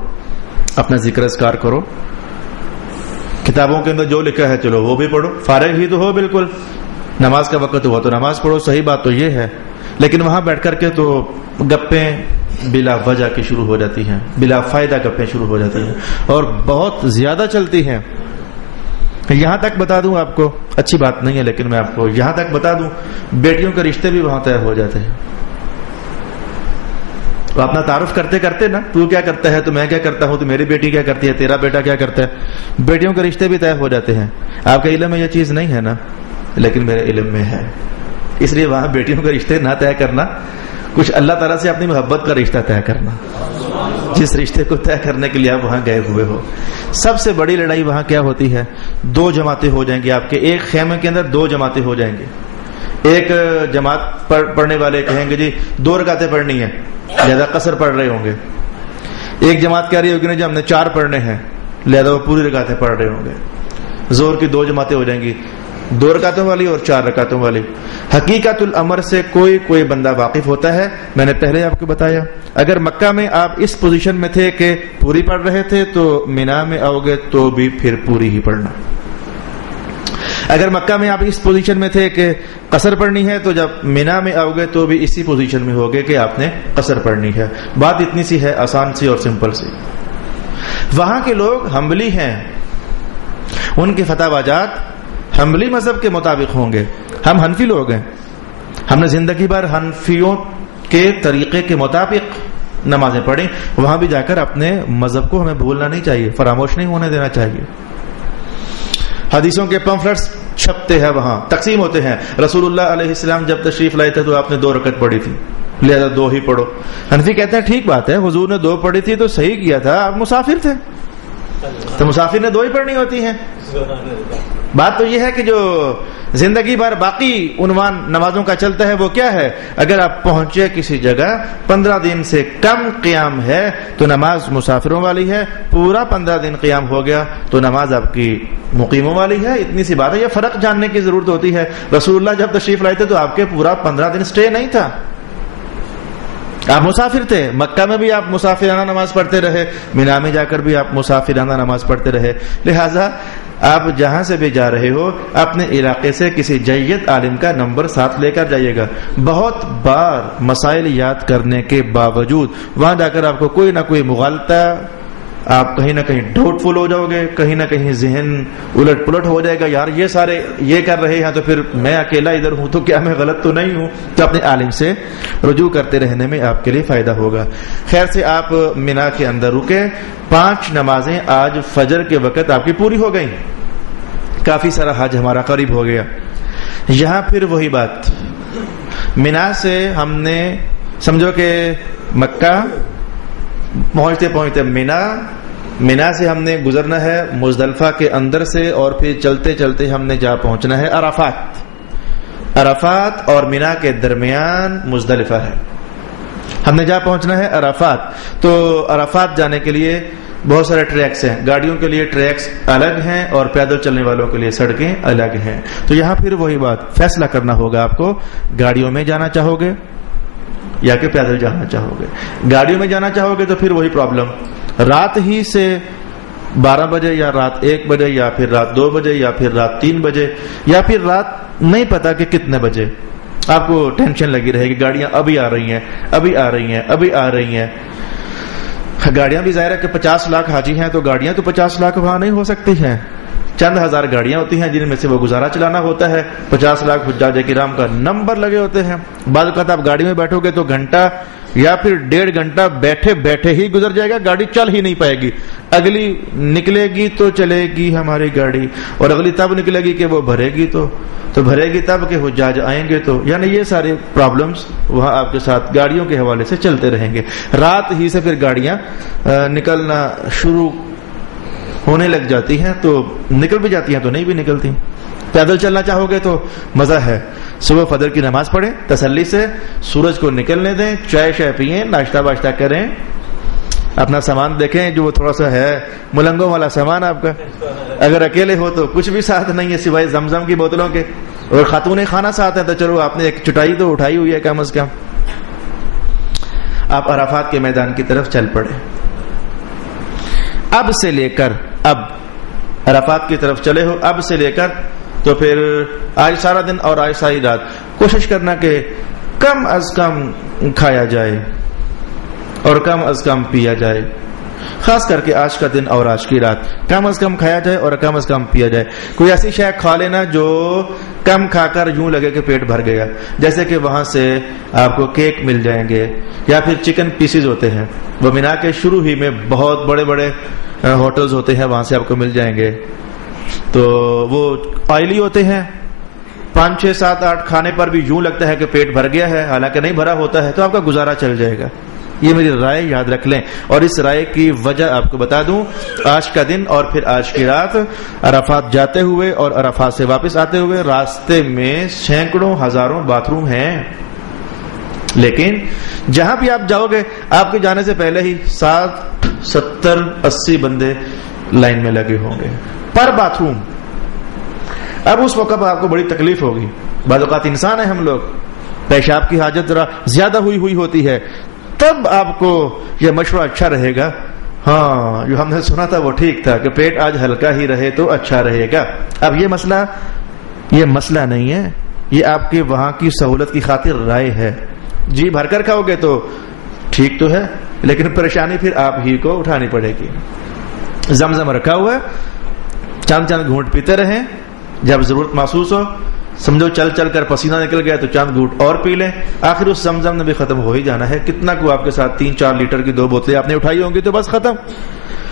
اپنا ذکر اذکار کرو، کتابوں کے اندر جو لکھا ہے چلو وہ بھی پڑھو، فارغ ہی تو ہو بالکل، نماز کا وقت ہوا تو نماز پڑھو، صحیح بات تو یہ ہے۔ لیکن وہاں بیٹھ کر کے تو گپیں بلا وجہ کی شروع ہو جاتی ہیں، بلا فائدہ گپیں شروع ہو جاتی ہیں اور بہت زیادہ چلتی ہیں۔ یہاں تک بتا دوں آپ کو، اچھی بات نہیں ہے لیکن میں آپ کو یہاں تک بتا دوں، بیٹیوں کے رشتے بھی وہاں طے ہو جاتے ہیں۔ تو اپنا تعارف کرتے کرتے نا، تو کیا کرتا ہے تو میں کیا کرتا ہوں، تو میری بیٹی کیا کرتی ہے، تیرا بیٹا کیا کرتا ہے، بیٹیوں کے رشتے بھی طے ہو جاتے ہیں۔ آپ کے علم میں یہ چیز نہیں ہے نا، لیکن میرے علم میں ہے، اس لیے وہاں بیٹیوں کے رشتے نہ طے کرنا، کچھ اللہ تعالیٰ سے اپنی محبت کا رشتہ طے کرنا، جس رشتے کو طے کرنے کے لیے آپ وہاں گئے ہوئے ہو۔ سب سے بڑی لڑائی وہاں کیا ہوتی ہے؟ 2 جماعتیں ہو جائیں گی آپ کے ایک خیمے کے اندر، 2 جماعتیں ہو جائیں گی۔ ایک جماعت پڑھنے والے کہیں گے جی 2 رکعتیں پڑھنی ہے، لہذا قصر پڑھ رہے ہوں گے۔ ایک جماعت کہہ رہی ہوگی نا جی ہم نے 4 پڑھنے ہیں، لہذا وہ پوری رکعتیں پڑھ رہے ہوں گے۔ زور کی 2 جماعتیں ہو جائیں گی، 2 رکعتوں والی اور 4 رکعتوں والی۔ حقیقت الامر سے کوئی بندہ واقف ہوتا ہے، میں نے پہلے آپ کو بتایا، اگر مکہ میں آپ اس پوزیشن میں تھے کہ پوری پڑھ رہے تھے تو مینا میں آؤ گے تو بھی پھر پوری ہی پڑھنا۔ اگر مکہ میں آپ اس پوزیشن میں تھے کہ قصر پڑھنی ہے تو جب مینا میں آؤ گے تو بھی اسی پوزیشن میں ہوگے کہ آپ نے قصر پڑھنی ہے۔ بات اتنی سی ہے، آسان سی اور سمپل سی۔ وہاں کے لوگ حنبلی ہیں، ان کے فتح واجات حنبلی مذہب کے مطابق ہوں گے۔ ہم حنفی لوگ ہیں، ہم نے زندگی بھر حنفیوں کے طریقے کے مطابق نمازیں پڑھی، وہاں بھی جا کر اپنے مذہب کو ہمیں بھولنا نہیں چاہیے، فراموش نہیں ہونے دینا چاہیے۔ حدیثوں کے پمفلٹس چھپتے ہیں، وہاں تقسیم ہوتے ہیں۔ رسول اللہ علیہ السلام جب تشریف لائے تھے تو آپ نے 2 رکعت پڑھی تھی، لہذا 2 ہی پڑھو۔ حنفی کہتے ہیں ٹھیک بات ہے، حضور نے 2 پڑھی تھی تو صحیح کیا تھا، آپ مسافر تھے تو مسافر نے 2 ہی پڑھنی ہوتی ہیں۔ بات تو یہ ہے کہ جو زندگی بھر باقی عنوان نمازوں کا چلتا ہے وہ کیا ہے؟ اگر آپ پہنچے کسی جگہ 15 دن سے کم قیام ہے تو نماز مسافروں والی ہے، پورا 15 دن قیام ہو گیا تو نماز آپ کی مقیموں والی ہے۔ اتنی سی بات ہے، یہ فرق جاننے کی ضرورت ہوتی ہے۔ رسول اللہ جب تشریف لائے تھے تو آپ کے پورا 15 دن سٹے نہیں تھا، آپ مسافر تھے۔ مکہ میں بھی آپ مسافرانہ نماز پڑھتے رہے، مینا میں جا کر بھی آپ مسافرانہ نماز پڑھتے رہے، لہٰذا آپ جہاں سے بھی جا رہے ہو اپنے علاقے سے کسی جید عالم کا نمبر ساتھ لے کر جائیے گا۔ بہت بار مسائل یاد کرنے کے باوجود وہاں جا کر آپ کو کوئی نہ کوئی مغالطہ، آپ کہیں نہ کہیں ڈاؤٹ فل ہو جاؤ گے، کہیں نہ کہیں ذہن الٹ پلٹ ہو جائے گا، یار یہ سارے یہ کر رہے ہیں تو پھر میں اکیلا ادھر ہوں تو کیا میں غلط تو نہیں ہوں؟ تو اپنے عالم سے رجوع کرتے رہنے میں آپ کے لیے فائدہ ہوگا۔ خیر سے آپ مینا کے اندر رکے، 5 نمازیں آج فجر کے وقت آپ کی پوری ہو گئی، کافی سارا حج ہمارا قریب ہو گیا۔ یہاں پھر وہی بات، مینا سے ہم نے سمجھو کہ مکہ پہنچتے پہنچتے مینا سے ہم نے گزرنا ہے مزدلفہ کے اندر سے، اور پھر چلتے چلتے ہم نے جا پہنچنا ہے عرفات اور مینا کے درمیان مزدلفہ ہے، ہم نے جا پہنچنا ہے عرفات۔ تو عرفات جانے کے لیے بہت سارے ٹریکس ہیں، گاڑیوں کے لیے ٹریکس الگ ہیں اور پیدل چلنے والوں کے لیے سڑکیں الگ ہیں۔ تو یہاں پھر وہی بات، فیصلہ کرنا ہوگا آپ کو، گاڑیوں میں جانا چاہو گے یا کہ پیدل جانا چاہو گے۔ گاڑیوں میں جانا چاہو گے تو پھر وہی پرابلم، رات ہی سے 12 بجے یا رات 1 بجے یا پھر رات 2 بجے یا پھر رات 3 بجے یا پھر رات نہیں پتا کہ کتنے بجے، آپ کو ٹینشن لگی رہے گی، گاڑیاں ابھی آ رہی ہیں، ابھی آ رہی ہیں، ابھی آ رہی ہیں۔ گاڑیاں بھی ظاہر ہے کہ 50 لاکھ حاجی ہیں تو گاڑیاں تو 50 لاکھ وہاں نہیں ہو سکتی ہیں، چند ہزار گاڑیاں ہوتی ہیں جن میں سے وہ گزارا چلانا ہوتا ہے۔ 50 لاکھ حجاج کرام کا نمبر لگے ہوتے ہیں، بعض اوقات آپ گاڑی میں بیٹھو گے تو گھنٹہ یا پھر 1.5 گھنٹہ بیٹھے بیٹھے ہی گزر جائے گا، گاڑی چل ہی نہیں پائے گی۔ اگلی نکلے گی تو چلے گی ہماری گاڑی، اور اگلی تب نکلے گی کہ وہ بھرے گی تو بھرے گی تب کہ حجاج آئیں گے تو، یعنی یہ سارے پرابلمز وہاں آپ کے ساتھ گاڑیوں کے حوالے سے چلتے رہیں گے۔ رات ہی سے پھر گاڑیاں نکلنا شروع ہونے لگ جاتی ہیں تو نکل بھی جاتی ہیں تو نہیں بھی نکلتی. پیدل چلنا چاہو گے تو مزہ ہے. صبح فجر کی نماز پڑھیں تسلی سے, سورج کو نکلنے دیں, چائے شائے پئیں, ناشتہ واشتہ کریں, اپنا سامان دیکھیں جو تھوڑا سا ہے ملنگوں والا سامان آپ کا. اگر اکیلے ہو تو کچھ بھی ساتھ نہیں ہے سوائے زمزم کی بوتلوں کے, اور خاتون خانہ ساتھ ہے تو چلو آپ نے ایک چٹائی تو اٹھائی ہوئی ہے کم از کم. آپ عرفات کے میدان کی طرف چل پڑے. اب سے لے کر, اب عرفات کی طرف چلے ہو, اب سے لے کر تو پھر آج سارا دن اور آج ساری رات کوشش کرنا کہ کم از کم کھایا جائے اور کم از کم پیا جائے. خاص کر کے آج کا دن اور آج کی رات کم از کم کھایا جائے اور کم از کم پیا جائے. کوئی ایسی شے کھا لینا جو کم کھا کر یوں لگے کہ پیٹ بھر گیا, جیسے کہ وہاں سے آپ کو کیک مل جائیں گے یا پھر چکن پیسز ہوتے ہیں, وہ مینا کے شروع ہی میں بہت بڑے بڑے ہوٹلز ہوتے ہیں, وہاں سے آپ کو مل جائیں گے. تو وہ آئلی ہوتے ہیں, 5 6 7 8 کھانے پر بھی یوں لگتا ہے کہ پیٹ بھر گیا ہے, حالانکہ نہیں بھرا ہوتا ہے, تو آپ کا گزارا چل جائے گا. یہ میری رائے یاد رکھ لیں. اور اس رائے کی وجہ آپ کو بتا دوں, آج کا دن اور پھر آج کی رات عرفات جاتے ہوئے اور عرفات سے واپس آتے ہوئے راستے میں سینکڑوں ہزاروں باتھ روم ہیں, لیکن جہاں بھی آپ جاؤ گے آپ کے جانے سے پہلے ہی 60 70 80 بندے لائن میں لگے ہوں گے پر باتھ روم. اب اس وقت آپ کو بڑی تکلیف ہوگی. بعض اوقات انسان ہے ہم لوگ, پیشاب کی حاجت ذرا زیادہ ہوئی ہوتی ہے, تب آپ کو یہ مشورہ اچھا رہے گا, ہاں جو ہم نے سنا تھا وہ ٹھیک تھا کہ پیٹ آج ہلکا ہی رہے تو اچھا رہے گا. اب یہ مسئلہ نہیں ہے, یہ آپ کے وہاں کی سہولت کی خاطر رائے ہے. جی بھر کر کھاؤ گے تو ٹھیک تو ہے, لیکن پریشانی پھر آپ ہی کو اٹھانی پڑے گی. زمزم رکھا ہوا ہے, چند چند گھونٹ پیتے رہیں, جب ضرورت محسوس ہو, سمجھو چل چل کر پسینہ نکل گیا تو چند گھونٹ اور پی لیں, آخر اس زمزم نے بھی ختم ہو ہی جانا ہے. کتنا کو آپ کے ساتھ 3 4 لیٹر کی 2 بوتلیں آپ نے اٹھائی ہوں گی تو بس ختم.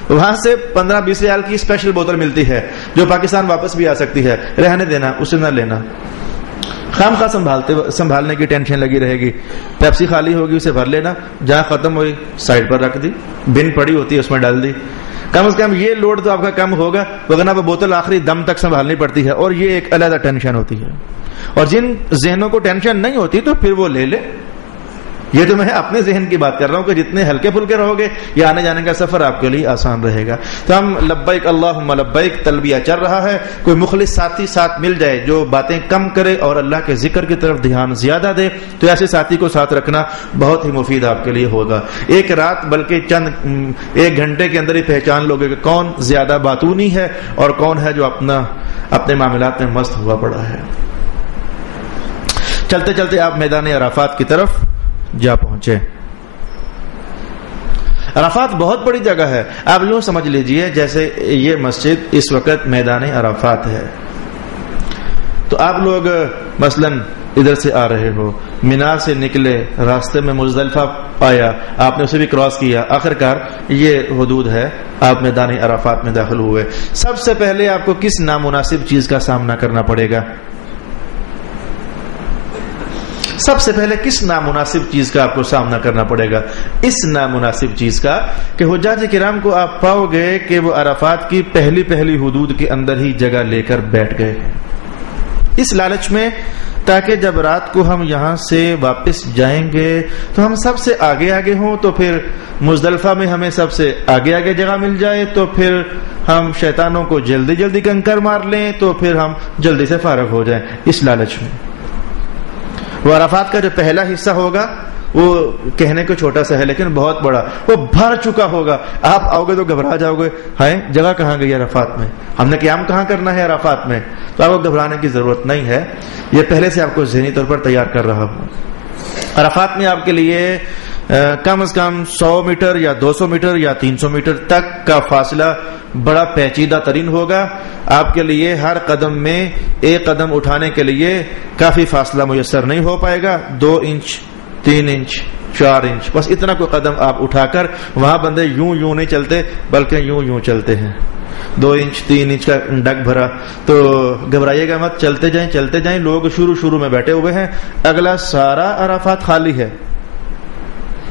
وہاں سے 15 20 ریال کی اسپیشل بوتل ملتی ہے جو پاکستان واپس بھی آ سکتی ہے, رہنے دینا, اسے نہ لینا. خام خواہ سنبھالنے کی ٹینشن لگی رہے گی. پیپسی خالی ہوگی اسے بھر لینا, جہاں ختم ہوئی سائڈ پر رکھ دی, بن پڑی ہوتی ہے اس میں ڈال دی. کم از کم یہ لوڈ تو آپ کا کم ہوگا, وگرنہ وہ بوتل آخری دم تک سنبھالنی پڑتی ہے, اور یہ ایک علیحدہ ٹینشن ہوتی ہے. اور جن ذہنوں کو ٹینشن نہیں ہوتی تو پھر وہ لے لے. یہ تو میں اپنے ذہن کی بات کر رہا ہوں کہ جتنے ہلکے پھلکے رہو گے یہ آنے جانے کا سفر آپ کے لیے آسان رہے گا. تو ہم لبیک اللہم لبیک تلبیہ چل رہا ہے. کوئی مخلص ساتھی ساتھ مل جائے جو باتیں کم کرے اور اللہ کے ذکر کی طرف دھیان زیادہ دے, تو ایسے ساتھی کو ساتھ رکھنا بہت ہی مفید آپ کے لیے ہوگا. ایک رات بلکہ چند 1 گھنٹے کے اندر ہی پہچان لوگے کہ کون زیادہ باتونی ہے اور کون ہے جو اپنے معاملات میں مست ہوا پڑا ہے. چلتے چلتے آپ میدان عرفات کی طرف جا پہنچے. عرفات بہت بڑی جگہ ہے. آپ یوں سمجھ لیجئے جیسے یہ مسجد اس وقت میدان عرفات ہے. تو آپ لوگ مثلا ادھر سے آ رہے ہو, مینا سے نکلے, راستے میں مزدلفہ آیا, آپ نے اسے بھی کراس کیا, آخرکار یہ حدود ہے, آپ میدان عرفات میں داخل ہوئے. سب سے پہلے آپ کو کس نامناسب چیز کا سامنا کرنا پڑے گا؟ سب سے پہلے کس نامناسب چیز کا آپ کو سامنا کرنا پڑے گا؟ اس نامناسب چیز کا کہ حجاج کرام کو آپ پاؤ گے کہ وہ عرفات کی پہلی حدود کے اندر ہی جگہ لے کر بیٹھ گئے ہیں, اس لالچ میں تاکہ جب رات کو ہم یہاں سے واپس جائیں گے تو ہم سب سے آگے ہوں, تو پھر مزدلفہ میں ہمیں سب سے آگے جگہ مل جائے, تو پھر ہم شیطانوں کو جلدی کنکر مار لیں, تو پھر ہم جلدی سے فارغ ہو جائیں. اس لالچ میں وہ عرفات کا جو پہلا حصہ ہوگا وہ کہنے کو چھوٹا سا ہے لیکن بہت بڑا, وہ بھر چکا ہوگا. آپ آؤ گے تو گھبرا جاؤ گے, ہائے جگہ کہاں گئی عرفات میں, ہم نے قیام کہاں کرنا ہے عرفات میں. تو آپ کو گھبرانے کی ضرورت نہیں ہے, یہ پہلے سے آپ کو ذہنی طور پر تیار کر رہا ہوں. عرفات میں آپ کے لیے کم از کم 100 میٹر یا 200 میٹر یا 300 میٹر تک کا فاصلہ بڑا پیچیدہ ترین ہوگا. آپ کے لیے ہر قدم میں ایک قدم اٹھانے کے لیے کافی فاصلہ میسر نہیں ہو پائے گا. 2 انچ 3 انچ 4 انچ بس اتنا کوئی قدم آپ اٹھا کر, وہاں بندے یوں نہیں چلتے بلکہ یوں چلتے ہیں. 2 انچ 3 انچ کا ڈگ بھرا, تو گھبرائیے گا مت, چلتے جائیں. لوگ شروع میں بیٹھے ہوئے ہیں, اگلا سارا عرفات خالی ہے.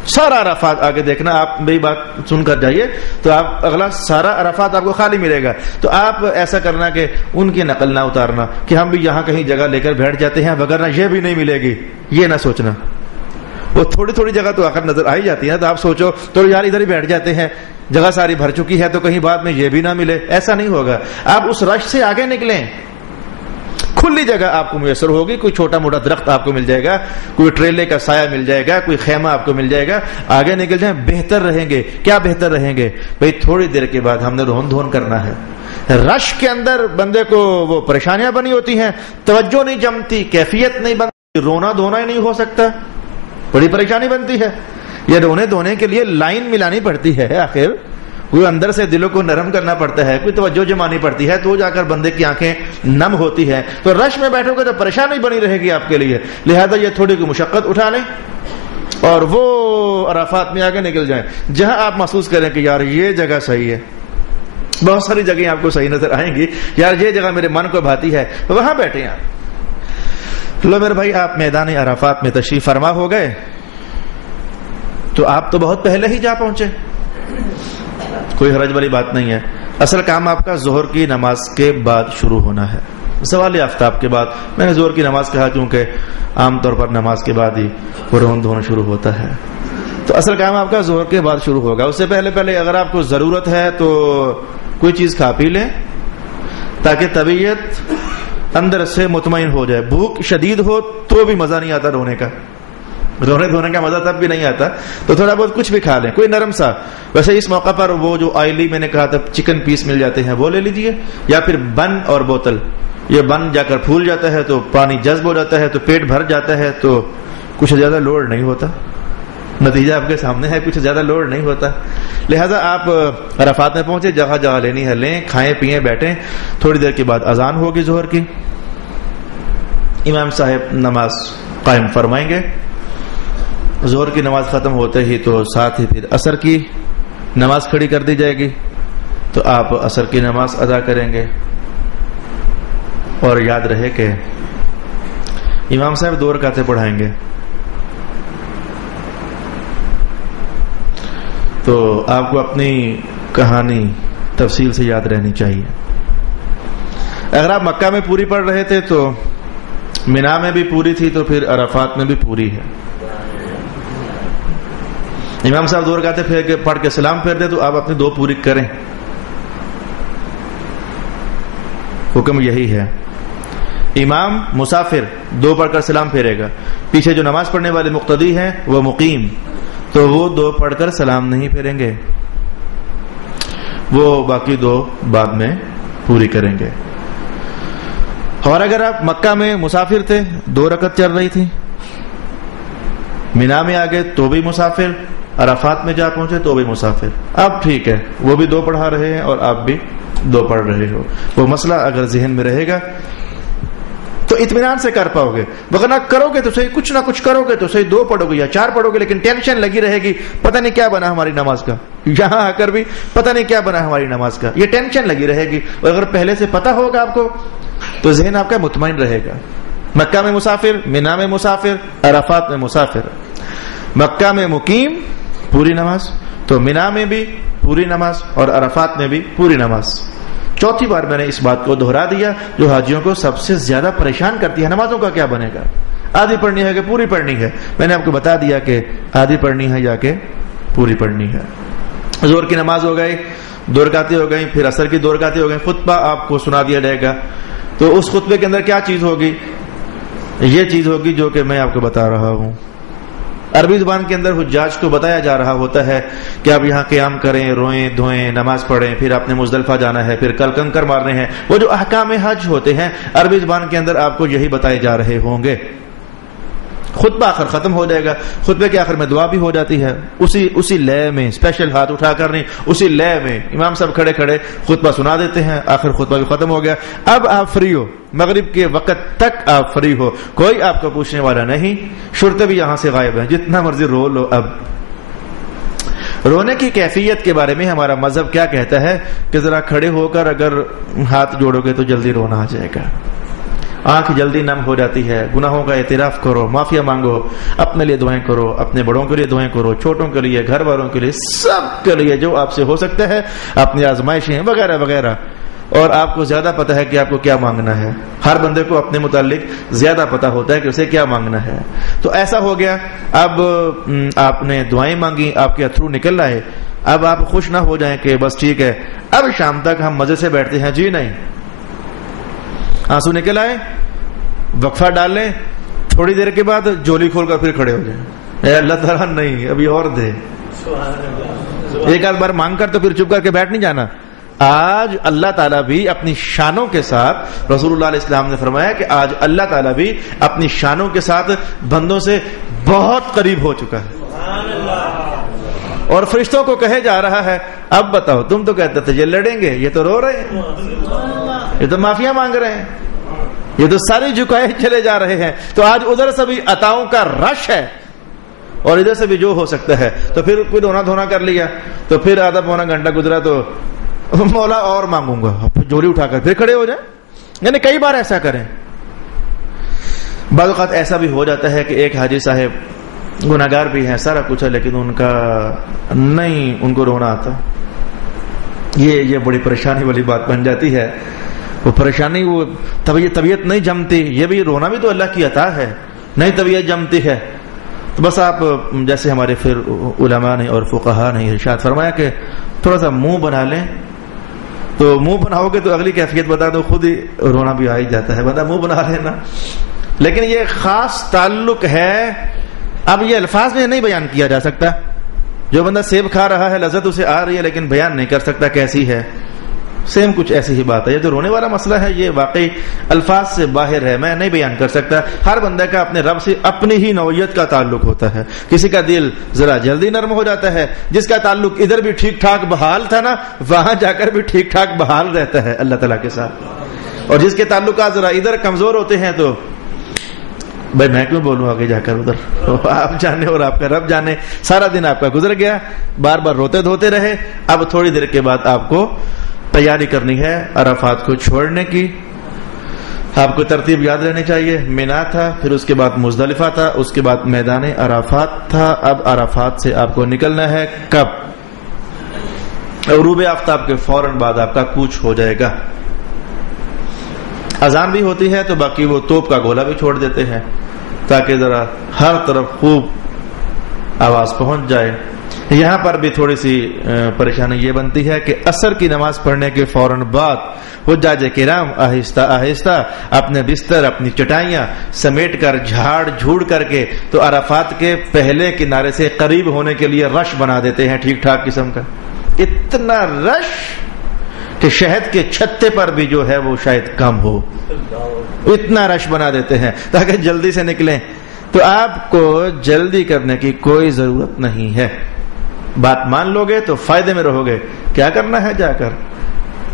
سارا عرفات آگے دیکھنا، آپ میری بات سن کر جائیے تو آپ اگلا سارا عرفات آپ کو خالی ملے گا. تو آپ ایسا کرنا کہ ان کی نقل نہ اتارنا کہ ہم بھی یہاں کہیں جگہ لے کر بیٹھ جاتے ہیں وگرنہ یہ بھی نہیں ملے گی، یہ نہ سوچنا. وہ تھوڑی تھوڑی جگہ تو آخر نظر آئی جاتی ہے، تو آپ سوچو تو یار ادھر ہی بیٹھ جاتے ہیں، جگہ ساری بھر چکی ہے تو کہیں بعد میں یہ بھی نہ ملے. ایسا نہیں ہوگا. آپ اس رش سے آگے نکلیں، کھلی جگہ آپ کو میسر ہوگی، کوئی چھوٹا موٹا درخت آپ کو مل جائے گا، کوئی ٹریلے کا سایہ مل جائے گا، کوئی خیمہ آپ کو مل جائے گا، آگے نکل جائیں. بہتر رہیں گے. کیا بہتر رہیں گے بھئی؟ تھوڑی دیر کے بعد ہم نے رون دھون کرنا ہے. رش کے اندر بندے کو وہ پریشانیاں بنی ہوتی ہیں، توجہ نہیں جمتی، کیفیت نہیں بنتی، رونا دھونا ہی نہیں ہو سکتا، بڑی پریشانی بنتی ہے. یہ رونے دھونے کے لیے لائن ملانی پڑتی ہے، آخر کوئی اندر سے دلوں کو نرم کرنا پڑتا ہے، کوئی توجہ جمانی پڑتی ہے، تو جا کر بندے کی آنکھیں نم ہوتی ہے. تو رش میں بیٹھو گے تو پریشانی بنی رہے گی آپ کے لیے. لہذا یہ تھوڑی کی مشقت اٹھا لیں اور وہ عرفات میں آگے نکل جائیں جہاں آپ محسوس کریں کہ یار یہ جگہ صحیح ہے. بہت ساری جگہیں آپ کو صحیح نظر آئیں گی، یار یہ جگہ میرے من کو بھاتی ہے، وہاں بیٹھیں آپ. لو میرے بھائی، آپ میدان عرفات میں تشریف فرما ہو گئے تو آپ تو بہت پہلے ہی جا پہنچے، کوئی حرج والی بات نہیں ہے. اصل کام آپ کا ظہر کی نماز کے بعد شروع ہونا ہے، زوال آفتاب کے بعد. میں نے ظہر کی نماز کہا کیونکہ عام طور پر نماز کے بعد ہی رون دھونا شروع ہوتا ہے. تو اصل کام آپ کا ظہر کے بعد شروع ہوگا. اس سے پہلے اگر آپ کو ضرورت ہے تو کوئی چیز کھا پی لیں تاکہ طبیعت اندر سے مطمئن ہو جائے. بھوک شدید ہو تو بھی مزہ نہیں آتا رونے کا، رونے دھونے کا مزہ تب بھی نہیں آتا. تو تھوڑا بہت کچھ بھی کھا لیں، کوئی نرم سا. ویسے اس موقع پر وہ جو آئلی میں نے کہا تھا چکن پیس مل جاتے ہیں وہ لے لیجئے، یا پھر بن اور بوتل. یہ بن جا کر پھول جاتا ہے تو پانی جذب ہو جاتا ہے تو پیٹ بھر جاتا ہے، تو کچھ زیادہ لوڈ نہیں ہوتا. نتیجہ آپ کے سامنے ہے، کچھ زیادہ لوڈ نہیں ہوتا. لہذا آپ عرفات میں پہنچے، جگہ جگہ لینی ہے لیں، کھائیں پیئیں بیٹھیں. تھوڑی دیر کے بعد اذان ہوگی ظہر کی، امام صاحب نماز قائم فرمائیں گے. ظہر کی نماز ختم ہوتے ہی تو ساتھ ہی پھر عصر کی نماز کھڑی کر دی جائے گی، تو آپ عصر کی نماز ادا کریں گے. اور یاد رہے کہ امام صاحب 2 رکعتیں پڑھائیں گے، تو آپ کو اپنی کہانی تفصیل سے یاد رہنی چاہیے. اگر آپ مکہ میں پوری پڑھ رہے تھے تو مینا میں بھی پوری تھی، تو پھر عرفات میں بھی پوری ہے. امام صاحب 2 رکعتیں پڑھ کے سلام پھیر دے تو آپ اپنی 2 پوری کریں. حکم یہی ہے. امام مسافر 2 پڑھ کر سلام پھیرے گا، پیچھے جو نماز پڑھنے والے مقتدی ہیں وہ مقیم، تو وہ 2 پڑھ کر سلام نہیں پھیریں گے، وہ باقی 2 بعد میں پوری کریں گے. اور اگر آپ مکہ میں مسافر تھے، 2 رکعت چل رہی تھی، مینا میں آگے تو بھی مسافر، عرفات میں جا پہنچے تو بھی مسافر، اب ٹھیک ہے، وہ بھی 2 پڑھا رہے ہیں اور آپ بھی 2 پڑھ رہے ہو. وہ مسئلہ اگر ذہن میں رہے گا تو اطمینان سے کر پاؤ گے. ورنہ کرو گے تو صحیح، کچھ نہ کچھ کرو گے تو صحیح، 2 پڑھو گے یا 4 پڑھو گے، لیکن ٹینشن لگی رہے گی، پتہ نہیں کیا بنا ہماری نماز کا. یہاں آ کر بھی پتہ نہیں کیا بنا ہماری نماز کا، یہ ٹینشن لگی رہے گی. اور اگر پہلے سے پتہ ہوگا آپ کو تو ذہن آپ کا مطمئن رہے گا. مکہ میں مسافر، مینا میں مسافر، عرفات میں مسافر. مکہ میں مقیم پوری نماز، تو مینا میں بھی پوری نماز اور عرفات میں بھی پوری نماز. 4تھی بار میں نے اس بات کو دہرا دیا جو حاجیوں کو سب سے زیادہ پریشان کرتی ہے. نمازوں کا کیا بنے گا؟ آدھی پڑھنی ہے کہ پوری پڑھنی ہے؟ میں نے آپ کو بتا دیا کہ آدھی پڑھنی ہے یا کہ پوری پڑھنی ہے. ظہر کی نماز ہو گئی، 2 رکعتیں ہو گئی، پھر عصر کی 2 رکعتیں ہو گئی. خطبہ آپ کو سنا دیا جائے گا. تو اس خطبے کے اندر کیا چیز ہوگی؟ یہ چیز ہوگی جو کہ میں آپ کو بتا رہا ہوں. عربی زبان کے اندر حجاج کو بتایا جا رہا ہوتا ہے کہ آپ یہاں قیام کریں، روئیں دھوئیں، نماز پڑھیں، پھر آپ نے مزدلفہ جانا ہے، پھر کل کنکر مارنے ہیں. وہ جو احکام حج ہوتے ہیں عربی زبان کے اندر آپ کو یہی بتائے جا رہے ہوں گے. خطبہ آخر ختم ہو جائے گا، خطبے کے آخر میں دعا بھی ہو جاتی ہے، اسی لے میں، اسپیشل ہاتھ اٹھا کر نہیں، اسی لے میں امام صاحب کھڑے کھڑے خطبہ سنا دیتے ہیں. آخر خطبہ بھی ختم ہو گیا. اب آپ فری ہو، مغرب کے وقت تک آپ فری ہو، کوئی آپ کو پوچھنے والا نہیں. شرطیں بھی یہاں سے غائب ہیں، جتنا مرضی رو لو. اب رونے کی کیفیت کے بارے میں ہمارا مذہب کیا کہتا ہے کہ ذرا کھڑے ہو کر اگر ہاتھ جوڑو گے تو جلدی رونا آ جائے گا. آنکھ جلدی نم ہو جاتی ہے. گناہوں کا اعتراف کرو, معافیا مانگو, اپنے لیے دعائیں کرو, اپنے بڑوں کے لیے دعائیں کرو, چھوٹوں کے لیے, گھر والوں کے لیے, سب کے لیے جو آپ سے ہو سکتا ہے, اپنی آزمائشیں وغیرہ وغیرہ. اور آپ کو زیادہ پتا ہے کہ آپ کو کیا مانگنا ہے. ہر بندے کو اپنے متعلق زیادہ پتا ہوتا ہے کہ اسے کیا مانگنا ہے. تو ایسا ہو گیا, اب آپ نے دعائیں مانگی, آپ کے اتھرو نکل رہا ہے. اب آپ خوش نہ ہو جائیں کہ بس ٹھیک ہے اب شام تک ہم مزے سے بیٹھتے ہیں. جی نہیں, آنسو نکل آئے, وقفہ ڈال لیں, تھوڑی دیر کے بعد جولی کھول کر پھر کھڑے ہو جائیں. اے اللہ تعالیٰ نہیں, ابھی اور دے. ایک آدھ بار مانگ کر تو پھر چپ کر کے بیٹھ نہیں جانا. آج اللہ تعالیٰ بھی اپنی شانوں کے ساتھ, رسول اللہ علیہ السلام نے فرمایا کہ آج اللہ تعالیٰ بھی اپنی شانوں کے ساتھ بندوں سے بہت قریب ہو چکا ہے. اور فرشتوں کو کہے جا رہا ہے اب بتاؤ, تم تو کہتے تھے یہ لڑیں گے, یہ تو رو رہے ہیں, یہ تو معافیا مانگ رہے ہیں, یہ تو ساری جھکائے چلے جا رہے ہیں. تو آج ادھر سے بھی عطاؤں کا رش ہے اور ادھر سے بھی جو ہو سکتا ہے. تو پھر کوئی رونا دھونا کر لیا, تو پھر آدھا پونا گھنٹہ گزرا تو مولا اور مانگوں گا, جوڑی اٹھا کر پھر کھڑے ہو جائیں. یعنی کئی بار ایسا کریں. بعض اوقات ایسا بھی ہو جاتا ہے کہ ایک حاجی صاحب گناہگار بھی ہیں, سارا کچھ ہے, لیکن ان کا نہیں, ان کو رونا آتا. یہ بڑی پریشانی والی بات بن جاتی ہے. وہ پریشانی, وہ طبیعت نہیں جمتی. یہ بھی رونا بھی تو اللہ کی عطا ہے, نہیں طبیعت جمتی ہے. تو بس آپ جیسے ہمارے پھر علماء نے اور فقہاء نے ارشاد فرمایا کہ تھوڑا سا منہ بنا لیں. تو منہ بناؤ گے تو اگلی کیفیت بتا دو, خود ہی رونا بھی آ ہی جاتا ہے. بندہ منہ بنا لینا, لیکن یہ خاص تعلق ہے. اب یہ الفاظ میں نہیں بیان کیا جا سکتا. جو بندہ سیب کھا رہا ہے, لذت اسے آ رہی ہے, لیکن بیان نہیں کر سکتا کیسی ہے. سیم کچھ ایسی ہی بات ہے. یہ جو رونے والا مسئلہ ہے یہ واقعی الفاظ سے باہر ہے, میں نہیں بیان کر سکتا. ہر بندے کا اپنے رب سے اپنی ہی نوعیت کا تعلق ہوتا ہے. کسی کا دل ذرا جلدی نرم ہو جاتا ہے, جس کا تعلق ادھر بھی ٹھیک ٹھاک بحال تھا نا, وہاں جا کر بھی ٹھیک ٹھاک بحال رہتا ہے اللہ تعالیٰ کے ساتھ. اور جس کے تعلقات ذرا ادھر کمزور ہوتے ہیں تو بھائی میں کیوں بولوں آگے جا کر ادھر, آپ جانے اور آپ کا رب جانے. سارا دن آپ کا گزر گیا, بار بار روتے دھوتے رہے. اب تھوڑی دیر کے بعد آپ کو تیاری کرنی ہے عرفات کو چھوڑنے کی. آپ کو ترتیب یاد رہنی چاہیے. مینا تھا, پھر اس کے بعد مزدلفہ تھا, اس کے بعد میدان عرفات تھا. اب عرفات سے آپ کو نکلنا ہے کب؟ غروب آفتاب کے فوراً بعد آپ کا کوچ ہو جائے گا. اذان بھی ہوتی ہے تو باقی وہ توپ کا گولا بھی چھوڑ دیتے ہیں تاکہ ذرا ہر طرف خوب آواز پہنچ جائے. یہاں پر بھی تھوڑی سی پریشانی یہ بنتی ہے کہ عصر کی نماز پڑھنے کے فوراً بعد حجاج کرام آہستہ آہستہ اپنے بستر, اپنی چٹائیاں سمیٹ کر, جھاڑ جھوڑ کر کے تو عرفات کے پہلے کنارے سے قریب ہونے کے لیے رش بنا دیتے ہیں ٹھیک ٹھاک قسم کا. اتنا رش کہ شہد کے چھتے پر بھی جو ہے وہ شاید کم ہو, اتنا رش بنا دیتے ہیں تاکہ جلدی سے نکلیں. تو آپ کو جلدی کرنے کی کوئی ضرورت نہیں ہے. بات مان لو گے تو فائدے میں رہو گے. کیا کرنا ہے جا کر,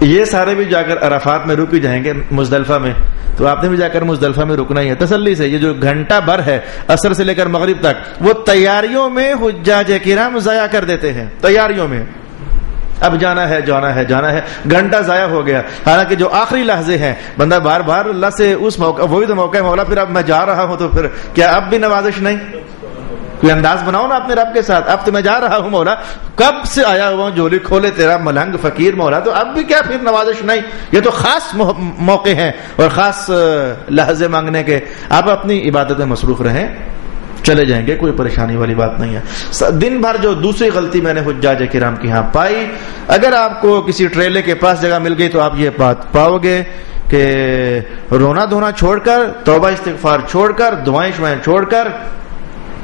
یہ سارے بھی جا کر عرفات میں رک جائیں گے مزدلفہ میں, تو آپ نے بھی جا کر مزدلفہ میں رکنا ہی ہے تسلی سے. یہ جو گھنٹہ بھر ہے عصر سے لے کر مغرب تک, وہ تیاریوں میں حجاج کرام ضائع کر دیتے ہیں. تیاریوں میں اب جانا ہے جانا ہے جانا ہے, گھنٹہ ضائع ہو گیا. حالانکہ جو آخری لحظے ہیں بندہ بار بار اللہ سے اس موقع, وہی تو موقع ہے مولا پھر اب میں جا رہا ہوں, تو پھر کیا اب بھی نوازش نہیں؟ کوئی انداز بناؤ نا اپنے رب کے ساتھ. اب تو میں جا رہا ہوں مولا, کب سے آیا ہوا ہوں, جھولی کھولے تیرا ملنگ فقیر مولا, تو اب بھی کیا پھر نوازش نہیں؟ یہ تو خاص موقع ہیں اور خاص لحظے مانگنے کے. آپ اپنی عبادت میں مصروف رہیں, چلے جائیں گے, کوئی پریشانی والی بات نہیں ہے. دن بھر جو دوسری غلطی میں نے حجاج کرام کی ہاں پائی, اگر آپ کو کسی ٹریلے کے پاس جگہ مل گئی تو آپ یہ بات پاؤ گے کہ رونا دھونا چھوڑ کر, توبہ استغفار چھوڑ کر, دعائیں شوائیں چھوڑ کر,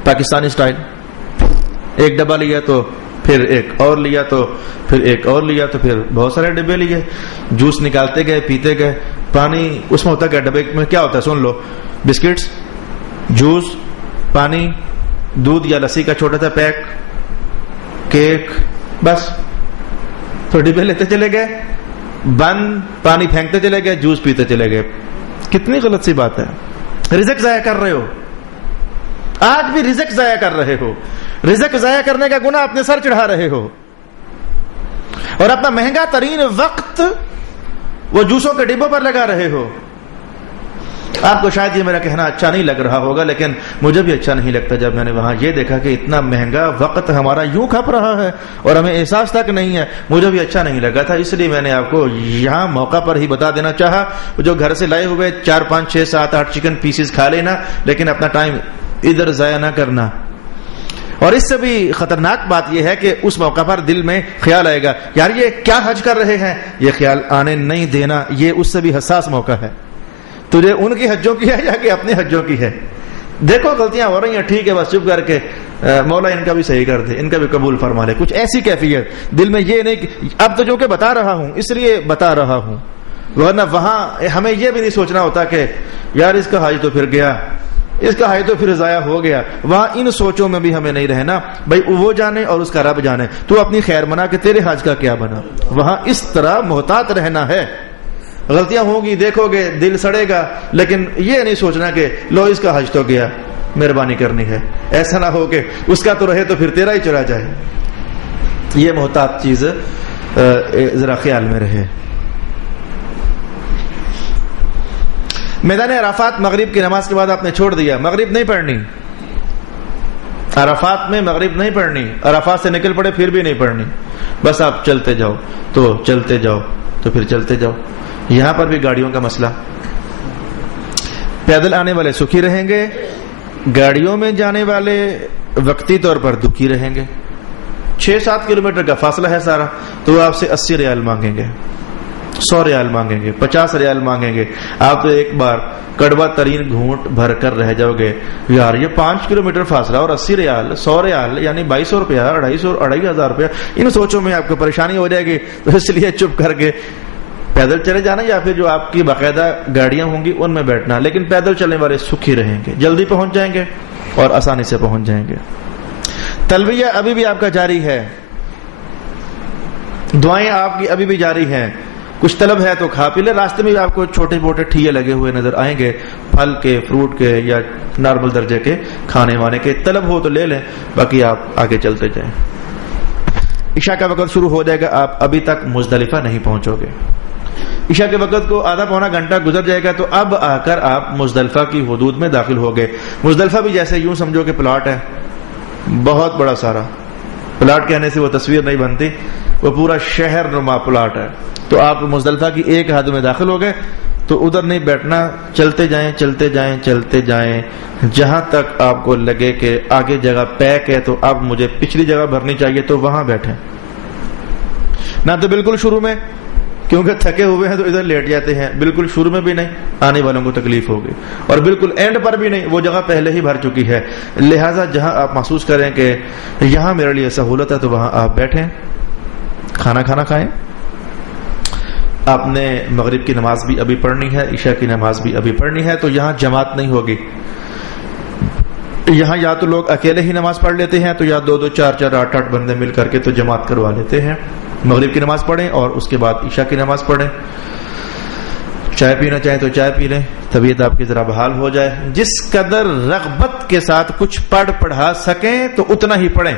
پاکستانی سٹائل ایک ڈبہ لیا تو پھر ایک اور لیا تو پھر ایک اور لیا تو پھر بہت سارے ڈبے لیے, جوس نکالتے گئے پیتے گئے. پانی اس میں ہوتا ہے, ڈبے میں کیا ہوتا ہے سن لو, بسکٹس, جوس, پانی, دودھ یا لسی کا چھوٹا سا پیک, کیک, بس. تو ڈبے لیتے چلے گئے, بند, پانی پھینکتے چلے گئے, جوس پیتے چلے گئے. کتنی غلط سی بات ہے. رزق ضائع کر رہے ہو, آج بھی رزق ضائع کر رہے ہو. رزق ضائع کرنے کا گناہ اپنے سر چڑھا رہے ہو, اور اپنا مہنگا ترین وقت وہ جوسوں کے ڈبوں پر لگا رہے ہو. آپ کو شاید یہ میرا کہنا اچھا نہیں لگ رہا ہوگا، لیکن مجھے بھی اچھا نہیں لگتا جب میں نے وہاں یہ دیکھا کہ اتنا مہنگا وقت ہمارا یوں کھپ رہا ہے اور ہمیں احساس تک نہیں ہے. مجھے بھی اچھا نہیں لگا تھا، اس لیے میں نے آپ کو یہاں موقع پر ہی بتا دینا چاہا. جو گھر سے لائے ہوئے 4 5 6 7 8 چکن پیسز کھا لینا، لیکن اپنا ٹائم ادھر ضائع نہ کرنا. اور اس سے بھی خطرناک بات یہ ہے کہ اس موقع پر دل میں خیال آئے گا یار یہ کیا حج کر رہے ہیں، یہ خیال آنے نہیں دینا. یہ اس سے بھی حساس موقع ہے. تجھے ان کی حجوں کی ہے یا کہ اپنے حجوں کی ہے؟ دیکھو غلطیاں ہو رہی ہیں، ٹھیک ہے، بس چپ کر کے مولا ان کا بھی صحیح کر دے، ان کا بھی قبول فرما لے. کچھ ایسی کیفیت دل میں یہ نہیں. اب تو جو کہ بتا رہا ہوں اس لیے بتا رہا ہوں، ورنہ وہاں ہمیں یہ بھی نہیں سوچنا ہوتا کہ یار اس کا حج تو پھر گیا، اس کا حج تو پھر ضائع ہو گیا. وہاں ان سوچوں میں بھی ہمیں نہیں رہنا. بھائی وہ جانے اور اس کا رب جانے، تو اپنی خیر منا کہ تیرے حج کا کیا بنا. وہاں اس طرح محتاط رہنا ہے. غلطیاں ہوں گی، دیکھو گے، دل سڑے گا، لیکن یہ نہیں سوچنا کہ لو اس کا حج تو گیا، مہربانی کرنی ہے. ایسا نہ ہو کہ اس کا تو رہے تو پھر تیرا ہی چلا جائے. یہ محتاط چیز ذرا خیال میں رہے. میدان عرفات مغرب کی نماز کے بعد آپ نے چھوڑ دیا، مغرب نہیں پڑھنی. عرفات میں مغرب نہیں پڑھنی. عرفات سے نکل پڑے پھر بھی نہیں پڑھنی. بس آپ چلتے جاؤ تو چلتے جاؤ تو پھر چلتے جاؤ. یہاں پر بھی گاڑیوں کا مسئلہ. پیدل آنے والے سکھی رہیں گے، گاڑیوں میں جانے والے وقتی طور پر دکھی رہیں گے. 6-7 کلومیٹر کا فاصلہ ہے سارا، تو آپ سے 80 ریال مانگیں گے، 100 ریال مانگیں گے، 50 ریال مانگیں گے. آپ تو ایک بار کڑوا ترین گھونٹ بھر کر رہ جاؤ گے یار یہ 5 کلومیٹر فاصلہ اور 80 ریال 100 ریال یعنی 2200 روپیہ 250 روپیہ. ان سوچوں میں آپ کو پریشانی ہو جائے گی. تو اس لیے چپ کر کے پیدل چلے جانا، یا پھر جو آپ کی باقاعدہ گاڑیاں ہوں گی ان میں بیٹھنا. لیکن پیدل چلنے والے سکھی رہیں گے، جلدی پہنچ جائیں گے اور آسانی سے پہنچ جائیں گے. تلبیہ ابھی بھی آپ کا جاری ہے، دعائیں آپ کی ابھی بھی جاری ہیں. کچھ طلب ہے تو کھا پی لے. راستے میں آپ کو چھوٹے موٹے ٹھیے لگے ہوئے نظر آئیں گے، پھل کے، فروٹ کے یا نارمل درجے کے کھانے وانے کے. طلب ہو تو لے لیں، باقی آپ آگے چلتے جائیں. عشاء کا وقت شروع ہو جائے گا، آپ ابھی تک مزدلفہ نہیں پہنچو گے. عشاء کے وقت کو آدھا پونا گھنٹہ گزر جائے گا تو اب آ کر آپ مزدلفہ کی حدود میں داخل ہو گئے. مزدلفہ بھی جیسے یوں سمجھو کہ پلاٹ ہے، بہت بڑا سارا. پلاٹ کہنے سے وہ تصویر نہیں بنتی، وہ پورا شہر نما پلاٹ ہے. تو آپ مزدلفہ کی ایک حد میں داخل ہو گئے تو ادھر نہیں بیٹھنا، چلتے جائیں چلتے جائیں چلتے جائیں جہاں تک آپ کو لگے کہ آگے جگہ پیک ہے تو اب مجھے پچھلی جگہ بھرنی چاہیے تو وہاں بیٹھیں. نہ تو بالکل شروع میں کیونکہ تھکے ہوئے ہیں تو ادھر لیٹ جاتے ہیں، بالکل شروع میں بھی نہیں، آنے والوں کو تکلیف ہوگی. اور بالکل اینڈ پر بھی نہیں، وہ جگہ پہلے ہی بھر چکی ہے. لہٰذا جہاں آپ محسوس کریں کہ یہاں میرے لیے سہولت ہے تو وہاں آپ بیٹھیں، کھانا کھائیں. آپ نے مغرب کی نماز بھی ابھی پڑھنی ہے، عشاء کی نماز بھی ابھی پڑھنی ہے. تو یہاں جماعت نہیں ہوگی. یہاں یا تو لوگ اکیلے ہی نماز پڑھ لیتے ہیں تو یا 2 4 4 8 8 بندے مل کر کے تو جماعت کروا لیتے ہیں. مغرب کی نماز پڑھیں اور اس کے بعد عشاء کی نماز پڑھیں. چائے پینا چاہیں تو چائے پی لیں، طبیعت آپ کی ذرا بحال ہو جائے. جس قدر رغبت کے ساتھ کچھ پڑھا سکیں تو اتنا ہی پڑھیں.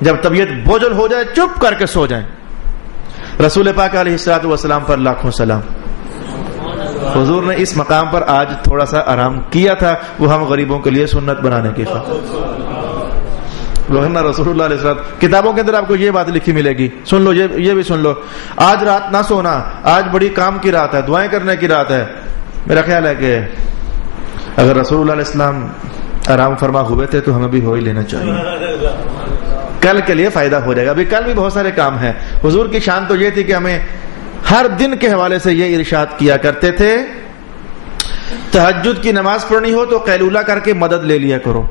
جب طبیعت بوجھل ہو جائے چپ کر کے سو جائیں. رسول پاک علیہ الصلوۃ والسلام پر لاکھوں سلام. حضور نے اس مقام پر آج تھوڑا سا آرام کیا تھا، وہ ہم غریبوں کے لیے سنت بنانے کی خاطر. رسول اللہ علیہ وسلم کتابوں کے اندر آپ کو یہ بات لکھی ملے گی، سن لو، یہ بھی سن لو. آج رات نہ سونا، آج بڑی کام کی رات ہے، دعائیں کرنے کی رات ہے. میرا خیال ہے کہ اگر رسول اللہ علیہ السلام آرام فرما ہوئے تھے تو ہمیں بھی ہو ہی لینا چاہیے. کل کے لیے فائدہ ہو جائے گا. ابھی کل بھی بہت سارے کام ہیں. حضور کی شان تو یہ تھی کہ ہمیں ہر دن کے حوالے سے یہ ارشاد کیا کرتے تھے، تہجد کی نماز پڑھنی ہو تو قیلولہ کر کے مدد لے لیا کرو.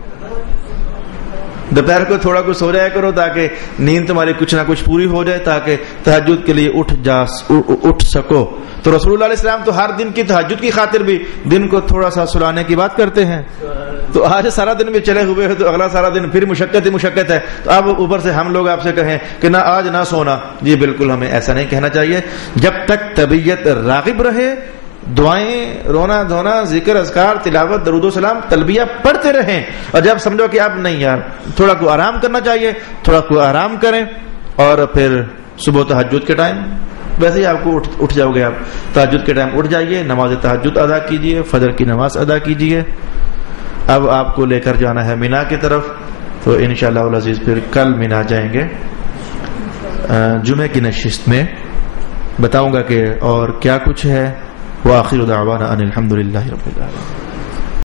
دوپہر کو تھوڑا کچھ سو جایا کرو تاکہ نیند تمہاری کچھ نہ کچھ پوری ہو جائے، تاکہ تہجد کے لیے اٹھ سکو. تو رسول اللہ علیہ السلام تو ہر دن کی تہجد کی خاطر بھی دن کو تھوڑا سا سلانے کی بات کرتے ہیں. تو آج سارا دن بھی چلے ہوئے ہیں تو اگلا سارا دن پھر مشقت ہی مشقت ہے. تو اب اوپر سے ہم لوگ آپ سے کہیں کہ نہ آج نہ سونا، یہ بالکل ہمیں ایسا نہیں کہنا چاہیے. جب تک طبیعت راغب رہے دعائیں، رونا دھونا، ذکر، اذکار، تلاوت، درود و سلام، تلبیہ پڑھتے رہیں. اور جب سمجھو کہ اب نہیں یار تھوڑا کو آرام کرنا چاہیے، تھوڑا کو آرام کریں. اور پھر صبح تہجد کے ٹائم ویسے ہی آپ کو اٹھ جاؤ گے. آپ تہجد کے ٹائم اٹھ جائیے, نماز تہجد ادا کیجیے, فجر کی نماز ادا کیجیے. اب آپ کو لے کر جانا ہے مینا کی طرف, تو انشاءاللہ العزیز پھر کل مینا جائیں گے. جمعے کی نشست میں بتاؤں گا کہ اور کیا کچھ ہے. وآخر دعوانا ان الحمد للہ رب العالمین.